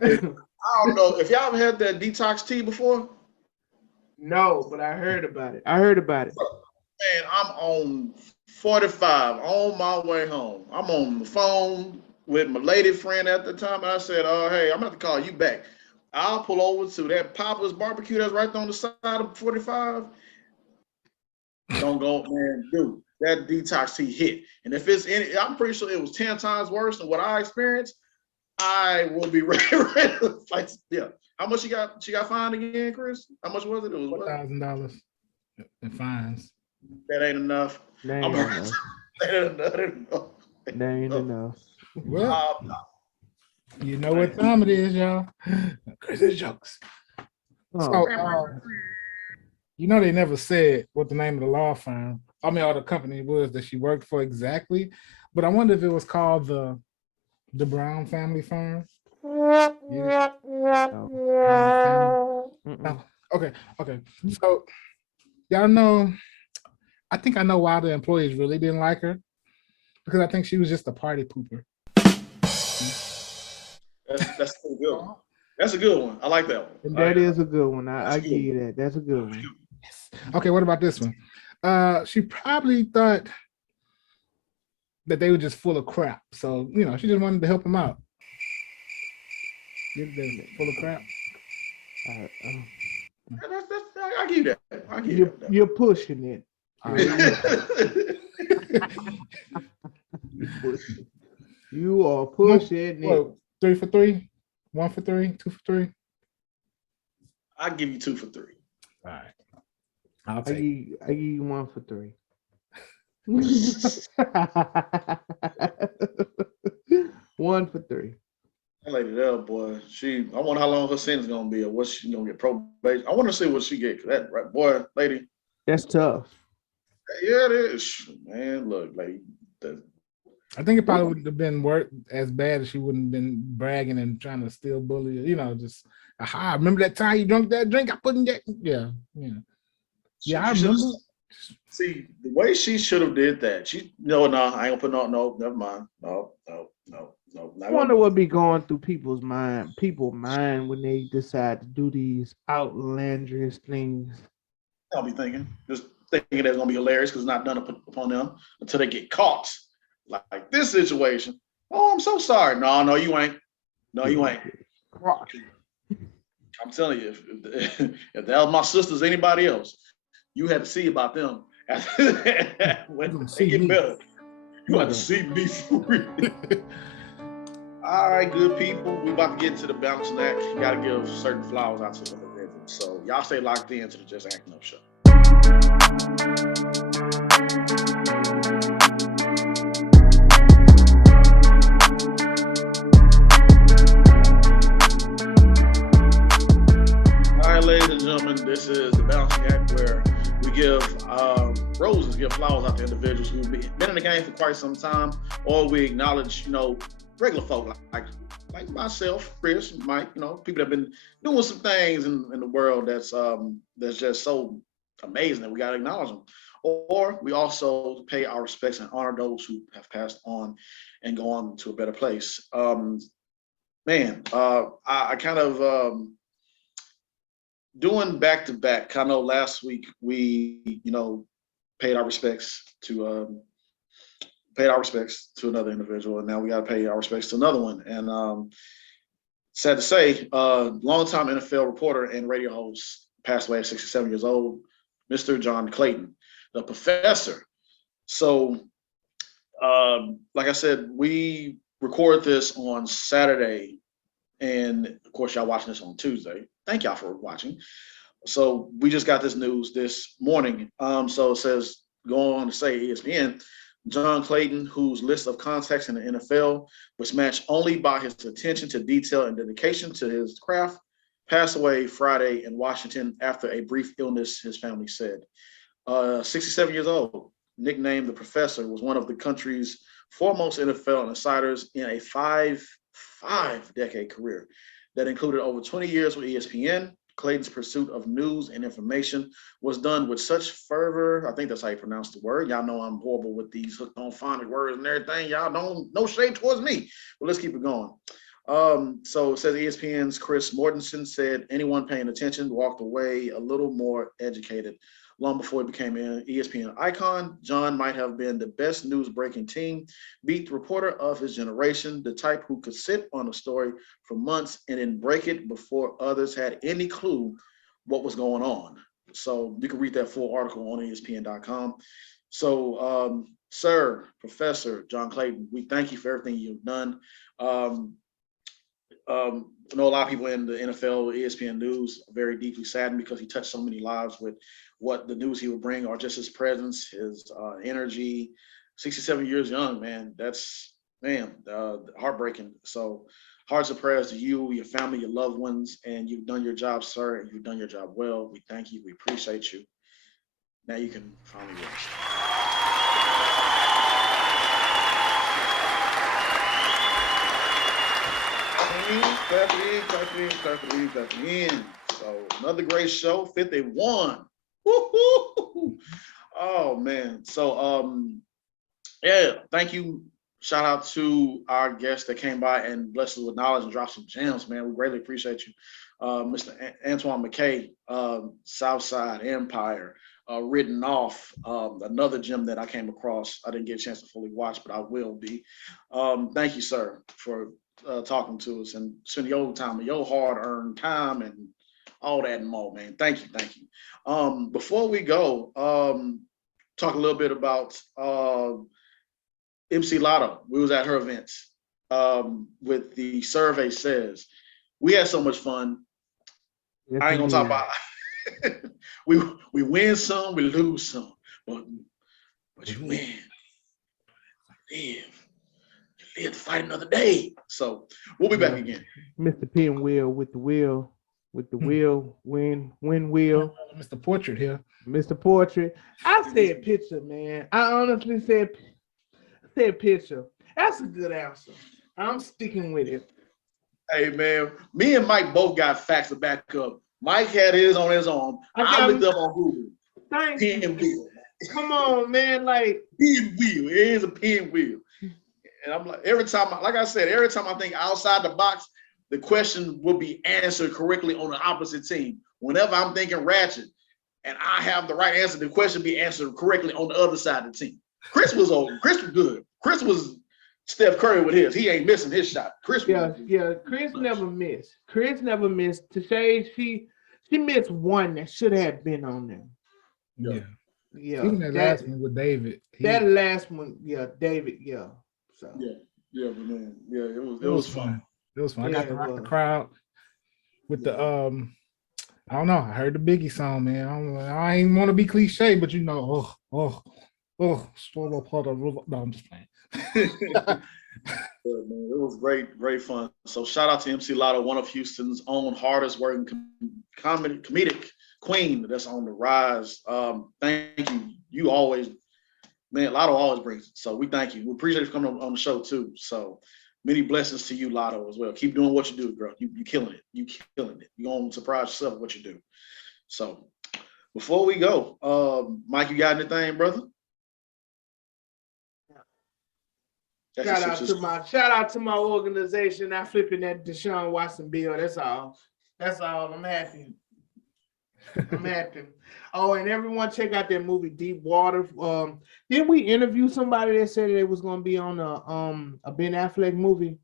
don't know if y'all ever had that detox tea before. No, but I heard about it. Man, I'm on 45 on my way home. I'm on the phone with my lady friend at the time. And I said, oh, hey, I'm going to have to call you back. I'll pull over to that Papa's barbecue that's right on the side of 45. Don't go, man, dude. That detox tea hit. And if it's any, I'm pretty sure it was 10 times worse than what I experienced. I will be ready. Like, yeah. How much she got fined again, Chris? How much was it? It was $4,000 in fines. That ain't enough. That ain't enough. Well, you know what time it is, y'all. Crazy jokes. So, they never said what the name of the law firm, or the company was that she worked for exactly. But I wonder if it was called the Brown Family Firm. Okay. So y'all know, I think I know why the employees really didn't like her, because I think she was just a party pooper. That's a good one. That's a good one. I like that one. And that is a good one. I give you that. That's a good one. Yes. Okay, what about this one? She probably thought that they were just full of crap. So, she just wanted to help them out. They're full of crap. I give you that. I give you that. You're pushing it. You are pushing it. 3 for 3? 1 for 3? 2 for 3? I'll give you 2 for 3. All right. I give you 1 for 3. 1 for 3. That lady there, boy. I wonder how long her sentence gonna be, or what she gonna get probation. I want to see what she get. That right, boy, lady. That's tough. Yeah, it is. Man, look, like I think it probably would have been as bad as she wouldn't have been bragging and trying to still bully. Just aha. Remember that time you drank that drink I put in that? Yeah. I remember. See, the way she should have did that. I ain't gonna put no, never mind. No. I wonder what be going through people's mind when they decide to do these outlandish things. I'll be thinking, just thinking that's gonna be hilarious because it's not done upon them until they get caught. Like this situation. Oh, I'm so sorry. No, you ain't. No, you ain't. I'm telling you, if that was my sisters, anybody else, you had to see about them. When they get better, you have to see me for real. All right, good people. We about to get into the balancing act. You got to give certain flowers out to the individuals. So y'all stay locked in to the Just Acting Up Show. All right, ladies and gentlemen, this is the balancing act where we give roses, give flowers out to individuals who've been in the game for quite some time, or we acknowledge, regular folk like myself, Chris, Mike, people that have been doing some things in the world that's just so amazing that we gotta acknowledge them. Or we also pay our respects and honor those who have passed on and go on to a better place. I kind of doing back to back. I know last week we paid our respects to another individual, and now we got to pay our respects to another one. And sad to say, longtime NFL reporter and radio host passed away at 67 years old, Mr. John Clayton, the professor. So, like I said, we record this on Saturday, and of course, y'all watching this on Tuesday. Thank y'all for watching. So we just got this news this morning. So it says, go on to say ESPN, John Clayton, whose list of contacts in the NFL was matched only by his attention to detail and dedication to his craft, passed away Friday in Washington after a brief illness, his family said. 67 years old, nicknamed the Professor, was one of the country's foremost NFL insiders in a five-decade career that included over 20 years with ESPN. Clayton's pursuit of news and information was done with such fervor. I think that's how you pronounce the word. Y'all know I'm horrible with these hooked on phonic words and everything. Y'all don't, no shade towards me, but let's keep it going. So it says ESPN's Chris Mortensen said anyone paying attention walked away a little more educated. Long before he became an ESPN icon, John might have been the best news-breaking team beat reporter of his generation, the type who could sit on a story for months and then break it before others had any clue what was going on. So you can read that full article on ESPN.com. So, Sir, Professor John Clayton, we thank you for everything you've done. I know a lot of people in the NFL, ESPN News, are very deeply saddened because he touched so many lives with what the news he would bring, or just his presence, his energy. 67 years young, man. That's, heartbreaking. So hearts and prayers to you, your family, your loved ones, and you've done your job, sir, and you've done your job well. We thank you. We appreciate you. Now you can finally rest. Clap it in. So another great show, 51. Woo-hoo. Oh man. So yeah, thank you. Shout out to our guests that came by and blessed us with knowledge and dropped some gems, man. We greatly appreciate you. Mr. Antoine Mckay, Southside Empire, Written Off, another gem that I came across. I didn't get a chance to fully watch, but I will be. Thank you, sir, for talking to us and spending your time, your hard-earned time and all that and more, man. Thank you, thank you. Before we go, talk a little bit about MC Lotto. We was at her events with the Survey Says. We had so much fun. Yes, I ain't gonna talk indeed. about we win some, we lose some, but you win. You live to fight another day. So we'll be back again. Mr. Pinwheel with the wheel, win wheel. Mr. Portrait here. Mr. Portrait. I said picture, man. I honestly said picture. That's a good answer. I'm sticking with it. Hey man, me and Mike both got facts to back up. Mike had his on his arm. I looked up on Google. Pinwheel. Come on, man. Like pinwheel. It is a pinwheel. And I'm like, every time I think outside the box, the question will be answered correctly on the opposite team. Whenever I'm thinking Ratchet and I have the right answer, the question be answered correctly on the other side of the team. Chris was good. Chris was Steph Curry with his. He ain't missing his shot. Chris Chris never missed. Chris never missed. Tashay, she missed one that should have been on there. Yeah. Even that last one with David. That last one, David, So but man, it was fun. It was fun. I got to rock the crowd with the I don't know. I heard the Biggie song, man. I ain't want to be cliche, but you know, swallow part of river. No, I'm just playing. Yeah, man, it was great fun. So shout out to MC Lotto, one of Houston's own hardest working comedic queen that's on the rise. Thank you. You always, man, Lotto always brings it. So we thank you. We appreciate you coming on the show too. So many blessings to you, Lotto, as well. Keep doing what you do, girl. You killing it. You killing it. You're gonna surprise yourself with what you do. So before we go, Mike, you got anything, brother? Shout out to my organization. I'm flipping that Deshaun Watson bill. That's all. I'm happy. Oh, and everyone check out that movie Deep Water. Didn't we interview somebody that said they was gonna be on a Ben Affleck movie?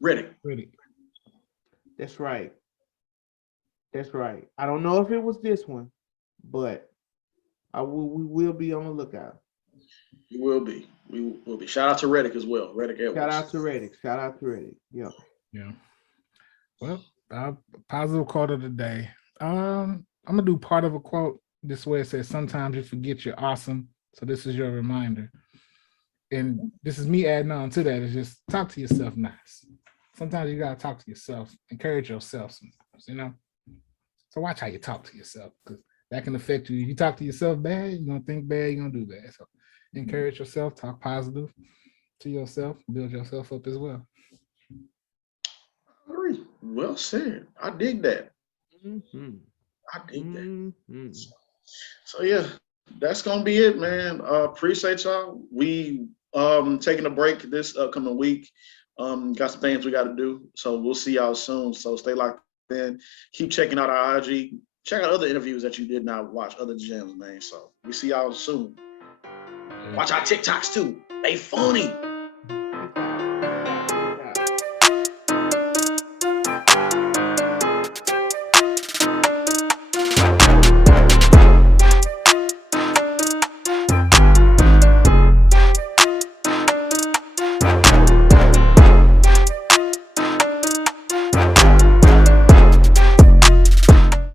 Ready. That's right. I don't know if it was this one, but we will be on the lookout. We will be. Shout out to Reddick as well. Reddick Edwards. Shout out to Reddick. Yeah. Well, positive quote of the day. I'm gonna do part of a quote this way. It says, sometimes you forget you're awesome. So this is your reminder. And this is me adding on to that. It's just talk to yourself nice. Sometimes you gotta talk to yourself, encourage yourself sometimes, So watch how you talk to yourself, because that can affect you. If you talk to yourself bad, you're gonna think bad, you're gonna do bad. So encourage yourself, talk positive to yourself, build yourself up as well. Well said. I dig that. Mm-hmm. I dig that. Mm-hmm. So yeah, that's gonna be it, man. Appreciate y'all. We taking a break this upcoming week. Got some things we got to do. So we'll see y'all soon. So stay locked in. Keep checking out our IG. Check out other interviews that you did not watch, other gems, man. So we see y'all soon. Watch our TikToks too. They funny.